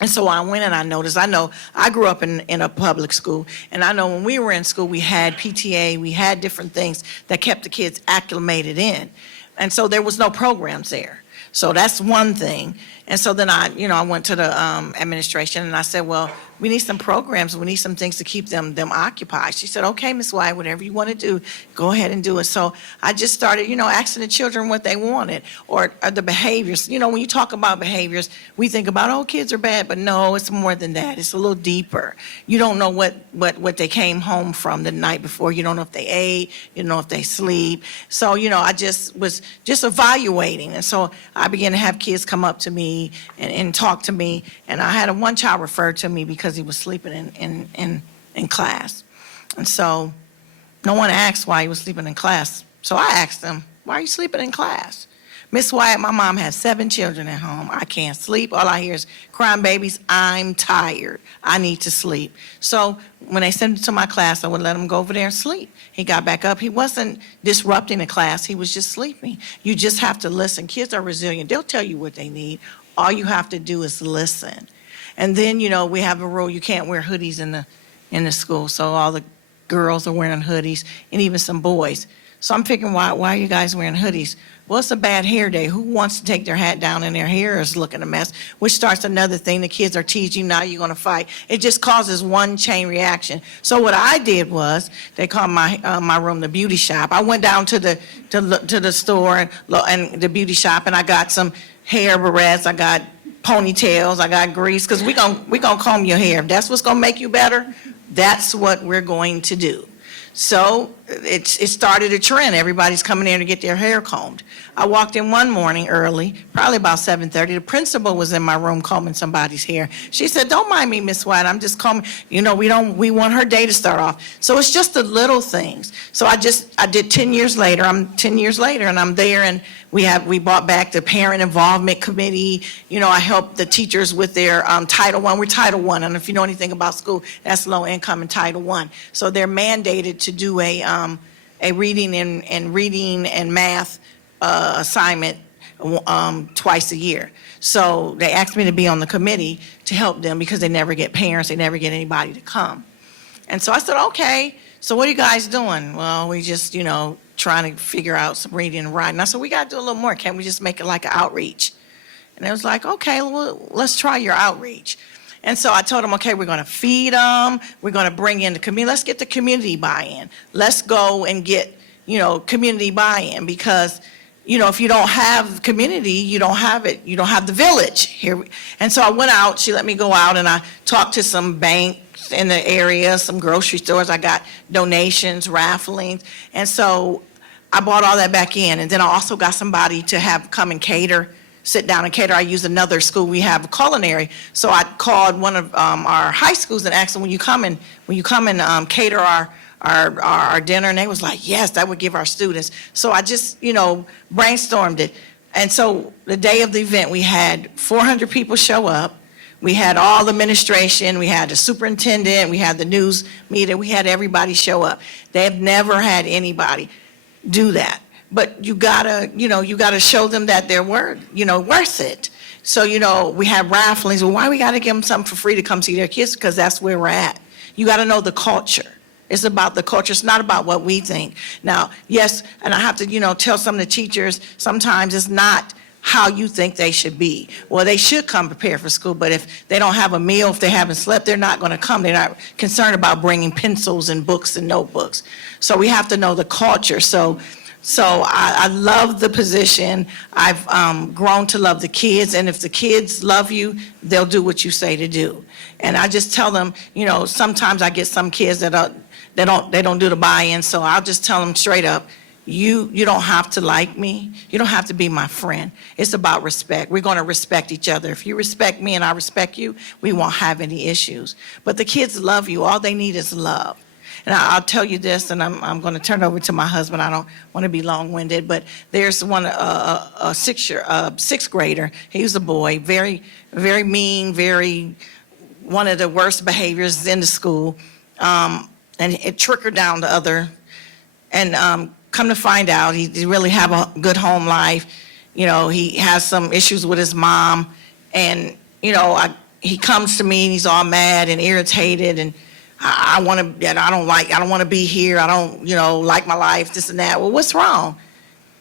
And so I went and I noticed, I grew up in a public school, and I know when we were in school, we had PTA, we had different things that kept the kids acclimated in. And so there was no programs there. So that's one thing. And so then I went to the administration and I said, well, we need some programs, we need some things to keep them occupied. She said, okay, Miss White, whatever you want to do, go ahead and do it. So I just started, asking the children what they wanted, or the behaviors. When you talk about behaviors, we think about, oh, kids are bad, but no, it's more than that. It's a little deeper. You don't know what they came home from the night before. You don't know if they ate, you don't know if they sleep. So, I just was just evaluating. And so I began to have kids come up to me and talk to me. And I had one child referred to me because he was sleeping in class. And so no one asked why he was sleeping in class. So I asked him, why are you sleeping in class? Miss Wyatt, my mom has 7 children at home. I can't sleep. All I hear is crying babies. I'm tired. I need to sleep. So when they sent him to my class, I would let him go over there and sleep. He got back up. He wasn't disrupting the class. He was just sleeping. You just have to listen. Kids are resilient. They'll tell you what they need. All you have to do is listen. And then, we have a rule. You can't wear hoodies in the school. So all the girls are wearing hoodies, and even some boys. So I'm figuring, why are you guys wearing hoodies? Well, it's a bad hair day. Who wants to take their hat down and their hair is looking a mess? Which starts another thing. The kids are teasing you, now you're going to fight. It just causes one chain reaction. So what I did was, they called my room the beauty shop. I went down to the store and the beauty shop, and I got some hair barrettes. I got ponytails. I got grease, because we gonna comb your hair. If that's what's going to make you better, that's what we're going to do. So it started a trend. Everybody's coming in to get their hair combed. I walked in one morning early, probably about 7:30. The principal was in my room combing somebody's hair. She said, don't mind me, Miss White. I'm just combing. We want her day to start off. So it's just the little things. So I did 10 years later. I'm 10 years later, and I'm there, and we brought back the parent involvement committee. I helped the teachers with their Title I. We're Title I. And if you know anything about school, that's low income in Title I. So they're mandated to do a reading and math assignment twice a year. So they asked me to be on the committee to help them, because they never get parents, they never get anybody to come. And so I said, okay, so what are you guys doing? Well, we just, trying to figure out some reading and writing. I said, we got to do a little more. Can't we just make it like an outreach? And they was like, okay, well, let's try your outreach. And so I told them, okay, we're going to feed them. We're going to bring in the community. Let's get the community buy-in. Let's go and get, community buy-in, because, if you don't have community, you don't have it. You don't have the village here. And so I went out. She let me go out, and I talked to some banks in the area, some grocery stores. I got donations, rafflings. And so I brought all that back in. And then I also got somebody to have come and sit down and cater. I use another school. We have culinary. So I called one of our high schools and asked them, will you come and cater our dinner? And they was like, yes, that would give our students. So I just, brainstormed it. And so the day of the event, we had 400 people show up. We had all the administration, we had the superintendent, we had the news media, we had everybody show up. They have never had anybody do that. But you gotta show them that they're worth it. So, we have rafflings. Well, why we gotta give them something for free to come see their kids? Because that's where we're at. You gotta know the culture. It's about the culture. It's not about what we think. Now, yes, and I have to, tell some of the teachers, sometimes it's not how you think they should be. Well, they should come prepared for school, but if they don't have a meal, if they haven't slept, they're not going to come. They're not concerned about bringing pencils and books and notebooks. So we have to know the culture. So I love the position. I've grown to love the kids, and if the kids love you, they'll do what you say to do. And I just tell them, sometimes I get some kids that they don't do the buy-in, so I'll just tell them straight up, you don't have to like me. You don't have to be my friend. It's about respect. We're going to respect each other. If you respect me and I respect you, we won't have any issues. But the kids love you. All they need is love. And I'll tell you this, and I'm going to turn it over to my husband. I don't want to be long-winded, but there's a sixth grader. He was a boy, very, very mean, one of the worst behaviors in the school. And it trickled down to other. And come to find out, he really have a good home life. He has some issues with his mom. And, he comes to me and he's all mad and irritated, and I don't want to be here. I don't, like my life, this and that. Well, what's wrong?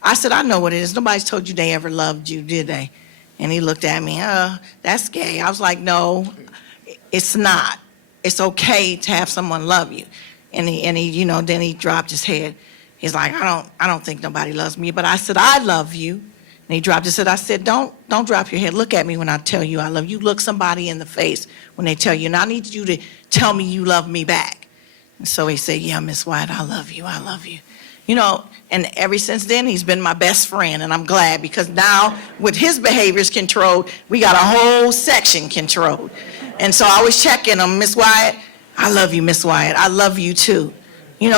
I said, I know what it is. Nobody's told you they ever loved you, did they? And he looked at me, that's gay. I was like, no, it's not. it's okay to have someone love you. And he, then he dropped his head. He's like, I don't think nobody loves me. But I said, I love you. And he dropped his head. I said, don't drop your head. Look at me when I tell you I love you. Look somebody in the face when they tell you. And I need you to tell me you love me back. And so he said, yeah, Miss White, I love you. I love you. And ever since then, he's been my best friend. And I'm glad, because now with his behaviors controlled, we got a whole section controlled. And so I always check in on Miss Wyatt. I love you, Miss Wyatt. I love you too.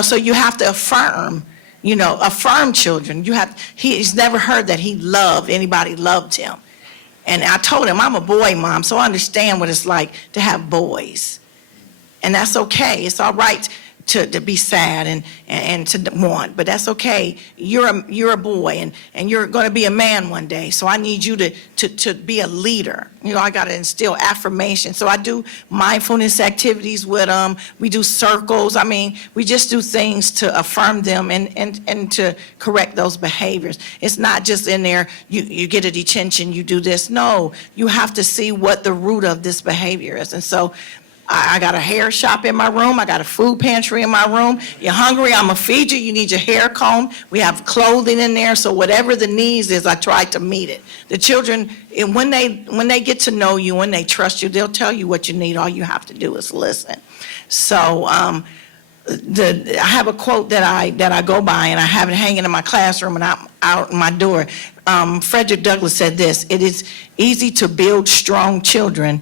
So you have to affirm children. He's never heard that anybody loved him. And I told him, I'm a boy mom, so I understand what it's like to have boys. And that's okay. It's all right to be sad and to want, but that's okay. You're a boy, and you're going to be a man one day. So I need you to be a leader. I got to instill affirmation. So I do mindfulness activities with them. We do circles. I mean, we just do things to affirm them and to correct those behaviors. It's not just in there, you get a detention, you do this. No, you have to see what the root of this behavior is. And so I got a hair shop in my room. I got a food pantry in my room. You're hungry, I'm gonna feed you. You need your hair combed. We have clothing in there. So whatever the needs is, I try to meet it. The children, and when they get to know you, when they trust you, they'll tell you what you need. All you have to do is listen. So I have a quote that I go by, and I have it hanging in my classroom and out my door. Frederick Douglass said this: "It is easy to build strong children.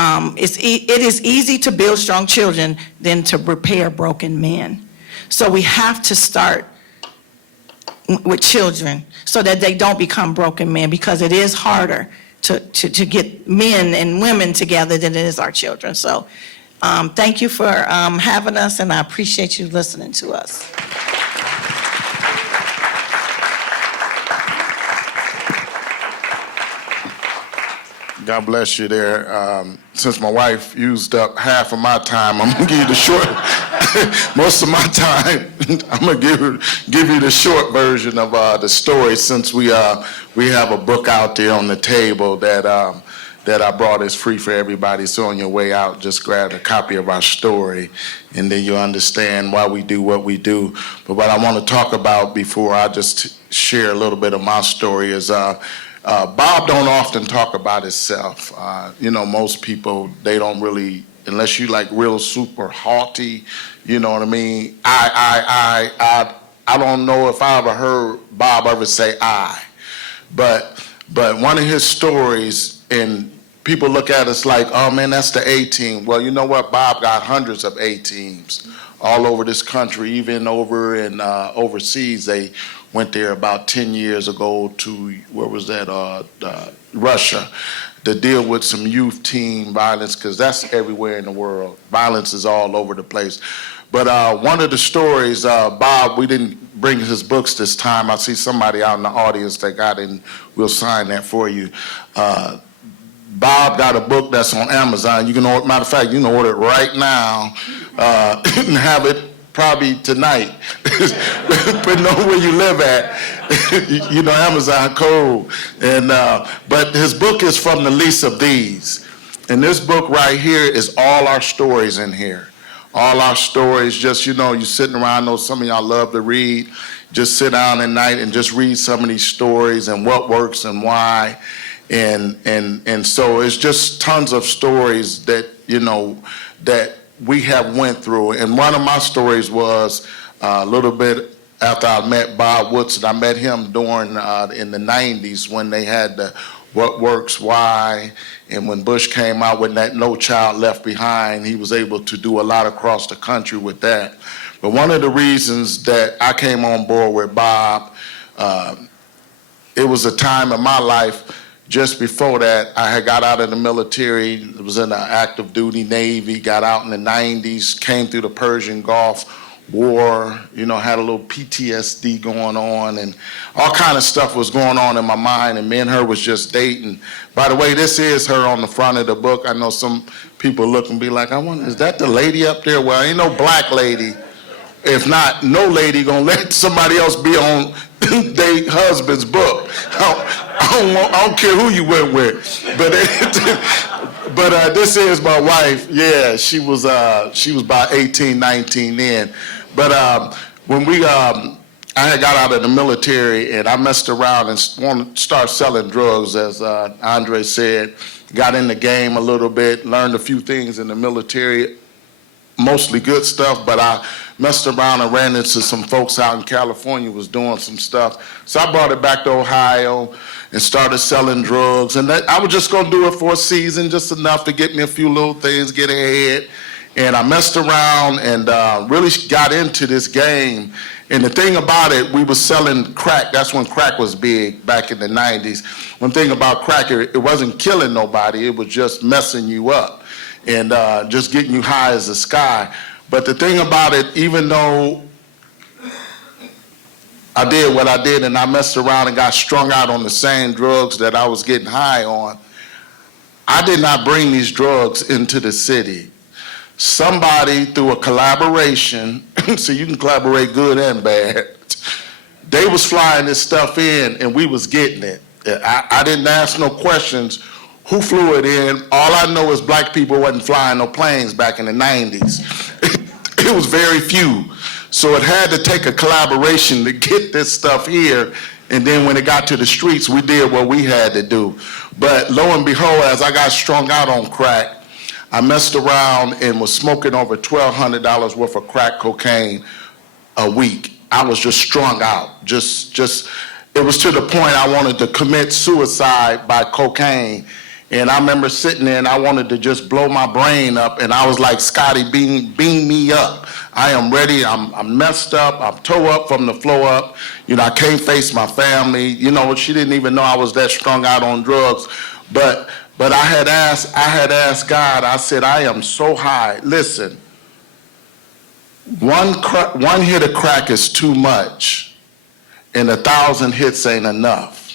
It is easy to build strong children than to repair broken men." So we have to start with children so that they don't become broken men, because it is harder to get men and women together than it is our children. So thank you for having us, and I appreciate you listening to us. God bless you there. Since my wife used up half of my time, I'm gonna give you the short. Most of my time, I'm gonna give you the short version of the story. Since we have a book out there on the table that I brought is free for everybody. So on your way out, just grab a copy of our story, and then you'll understand why we do what we do. But what I want to talk about before I just share a little bit of my story is. Bob don't often talk about himself. Most people, they don't really, unless you like real super haughty, you know what I mean? I don't know if I ever heard Bob ever say I. But one of his stories, and people look at us like, oh man, that's the A team. Well, you know what? Bob got hundreds of A teams all over this country, even over in overseas. They went there about 10 years ago to, where was that, Russia, to deal with some youth teen violence, because that's everywhere in the world. Violence is all over the place. But one of the stories, Bob, we didn't bring his books this time. I see somebody out in the audience that got it, and we'll sign that for you. Bob got a book that's on Amazon. You can order, matter of fact, you can order it right now and have it probably tonight, but know where you live at. Amazon code. And but his book is From the Least of These. And this book right here is all our stories in here. All our stories, just, you're sitting around, I know some of y'all love to read. Just sit down at night and just read some of these stories and what works and why. And so it's just tons of stories that, that we have went through. And one of my stories was a little bit after I met Bob Woodson. I met him during in the 90s when they had the What Works, Why, and when Bush came out with that No Child Left Behind, he was able to do a lot across the country with that. But one of the reasons that I came on board with Bob, it was a time in my life. Just before that, I had got out of the military, was in the active duty Navy, got out in the 90s, came through the Persian Gulf War, had a little PTSD going on, and all kind of stuff was going on in my mind, and me and her was just dating. By the way, this is her on the front of the book. I know some people look and be like, I wonder, is that the lady up there? Well, ain't no black lady. If not, no lady gonna let somebody else be on their husband's book. I don't care who you went with, But this is my wife. Yeah, she was about 18, 19 then. But when I had got out of the military and I messed around and wanted to start selling drugs, as Andre said, got in the game a little bit, learned a few things in the military, mostly good stuff, but I messed around and ran into some folks out in California was doing some stuff. So I brought it back to Ohio and started selling drugs. And I was just going to do it for a season, just enough to get me a few little things, get ahead. And I messed around and really got into this game. And the thing about it, we were selling crack. That's when crack was big back in the 90s. One thing about crack, it wasn't killing nobody. It was just messing you up and just getting you high as the sky. But the thing about it, even though I did what I did and I messed around and got strung out on the same drugs that I was getting high on, I did not bring these drugs into the city. Somebody, through a collaboration, so you can collaborate good and bad, they was flying this stuff in and we was getting it. I didn't ask no questions who flew it in. All I know is black people wasn't flying no planes back in the 90s. It was very few. So it had to take a collaboration to get this stuff here. And then when it got to the streets, we did what we had to do. But lo and behold, as I got strung out on crack, I messed around and was smoking over $1,200 worth of crack cocaine a week. I was just strung out. It was to the point I wanted to commit suicide by cocaine. And I remember sitting there and I wanted to just blow my brain up. And I was like, Scotty, beam me up. I am ready. I'm messed up. I'm toe up from the floor up. You know, I can't face my family. You know, she didn't even know I was that strung out on drugs. But I had asked God, I said, I am so high. Listen, one hit of crack is too much, and 1,000 hits ain't enough.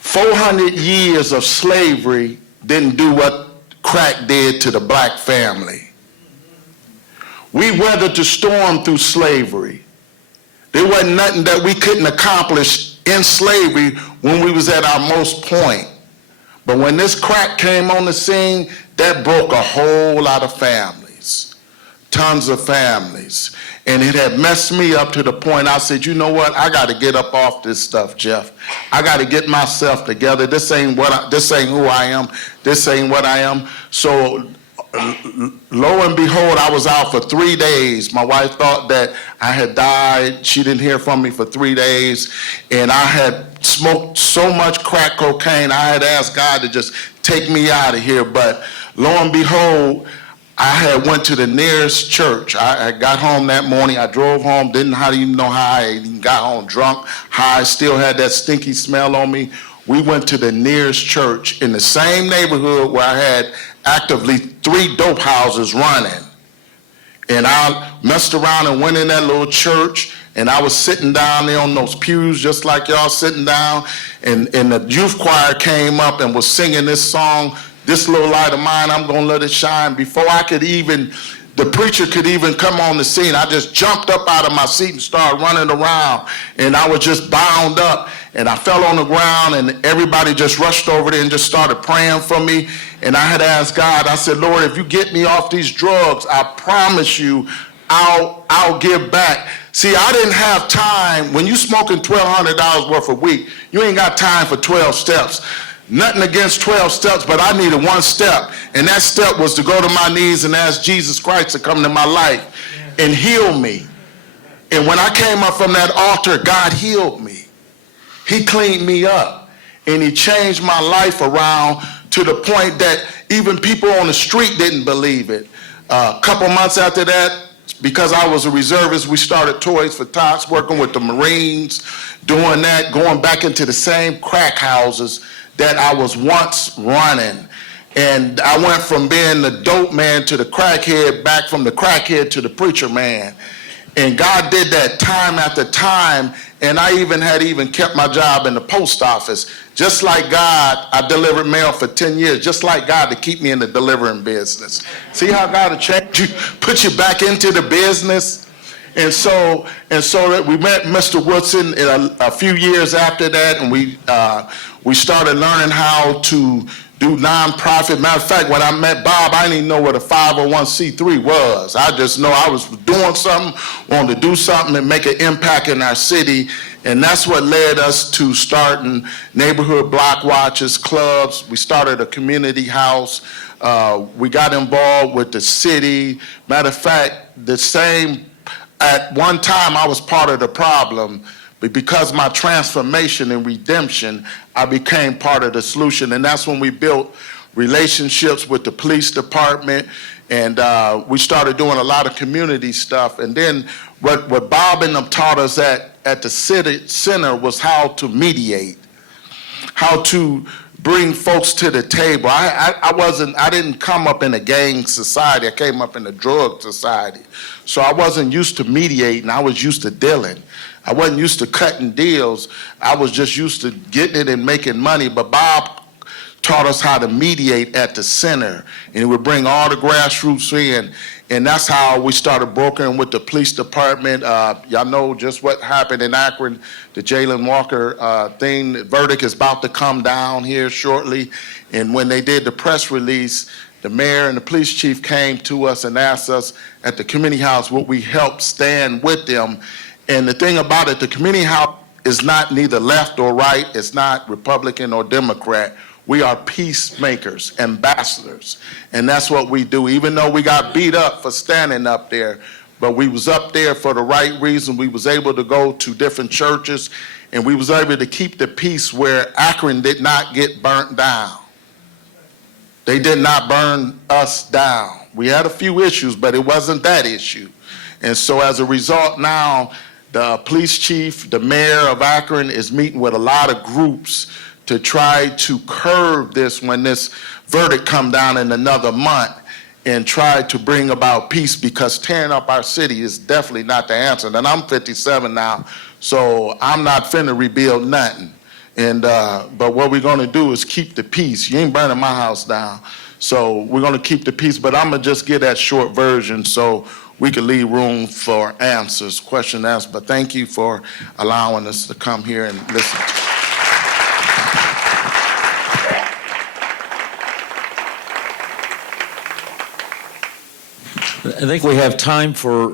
400 years of slavery didn't do what crack did to the black family. We weathered the storm through slavery. There wasn't nothing that we couldn't accomplish in slavery when we was at our most point. But when this crack came on the scene, that broke a whole lot of families, tons of families. And it had messed me up to the point I said, you know what, I got to get up off this stuff, Jeff. I got to get myself together. This ain't who I am. This ain't what I am. So lo and behold, I was out for 3 days. My wife thought that I had died. She didn't hear from me for 3 days. And I had smoked so much crack cocaine, I had asked God to just take me out of here. But lo and behold, I had went to the nearest church. I got home that morning. I drove home, didn't even know how I even got home, drunk, high, still had that stinky smell on me. We went to the nearest church in the same neighborhood where I had actively 3 dope houses running. And I messed around and went in that little church, and I was sitting down there on those pews just like y'all sitting down, and the youth choir came up and was singing this song, "This Little Light of Mine, I'm Gonna Let It Shine." Before the preacher could even come on the scene, I just jumped up out of my seat and started running around, and I was just bound up, and I fell on the ground, and everybody just rushed over there and just started praying for me. And I had asked God, I said, Lord, if you get me off these drugs, I promise you I'll give back. See, I didn't have time. When you smoking $1,200 worth a week, you ain't got time for 12 steps. Nothing against 12 steps, but I needed 1 step. And that step was to go to my knees and ask Jesus Christ to come into my life and heal me. And when I came up from that altar, God healed me. He cleaned me up. And he changed my life around to the point that even people on the street didn't believe it. A couple months after that, because I was a reservist, we started Toys for Tots, working with the Marines, doing that, going back into the same crack houses that I was once running. And I went from being the dope man to the crackhead, back from the crackhead to the preacher man. And God did that time after time, and I even kept my job in the post office. Just like God, I delivered mail for 10 years, just like God to keep me in the delivering business. See how God will change you, put you back into the business? And so that we met Mr. Woodson a few years after that, and we started learning how to do nonprofit. Matter of fact, when I met Bob, I didn't even know what a 501c3 was. I just know I was doing something, wanted to do something and make an impact in our city. And that's what led us to starting neighborhood block watches, clubs. We started a community house. We got involved with the city. Matter of fact, at one time I was part of the problem, but because my transformation and redemption, I became part of the solution. And that's when we built relationships with the police department, and we started doing a lot of community stuff. And then what Bob and them taught us at the city center was how to mediate, how to bring folks to the table. I didn't come up in a gang society. I came up in a drug society. So I wasn't used to mediating. I was used to dealing. I wasn't used to cutting deals. I was just used to getting it and making money. But Bob taught us how to mediate at the center, and he would bring all the grassroots in. And that's how we started brokering with the police department. Y'all know just what happened in Akron, the Jalen Walker thing. The verdict is about to come down here shortly. And when they did the press release, the mayor and the police chief came to us and asked us at the community house would we help stand with them. And the thing about it, the community house is not neither left or right. It's not Republican or Democrat. We are peacemakers, ambassadors, and that's what we do. Even though we got beat up for standing up there, but we was up there for the right reason. We was able to go to different churches, and we was able to keep the peace where Akron did not get burnt down. They did not burn us down. We had a few issues, but it wasn't that issue. And so as a result now, the police chief, the mayor of Akron is meeting with a lot of groups to try to curb this when this verdict come down in another month and try to bring about peace, because tearing up our city is definitely not the answer. And I'm 57 now, so I'm not finna rebuild nothing. And but what we're gonna do is keep the peace. You ain't burning my house down. So we're gonna keep the peace, but I'm gonna just get that short version so we can leave room for answers, question and answer. But thank you for allowing us to come here and listen. I think we have time for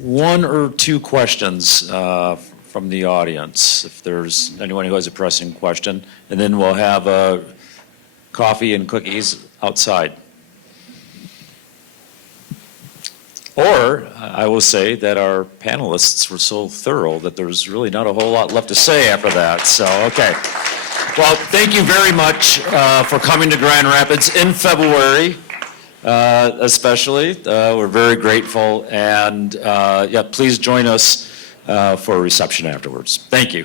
one or two questions from the audience, if there's anyone who has a pressing question, and then we'll have coffee and cookies outside. Or I will say that our panelists were so thorough that there's really not a whole lot left to say after that. So, okay. Well, thank you very much for coming to Grand Rapids in February. Especially. We're very grateful, and yeah, please join us for a reception afterwards. Thank you.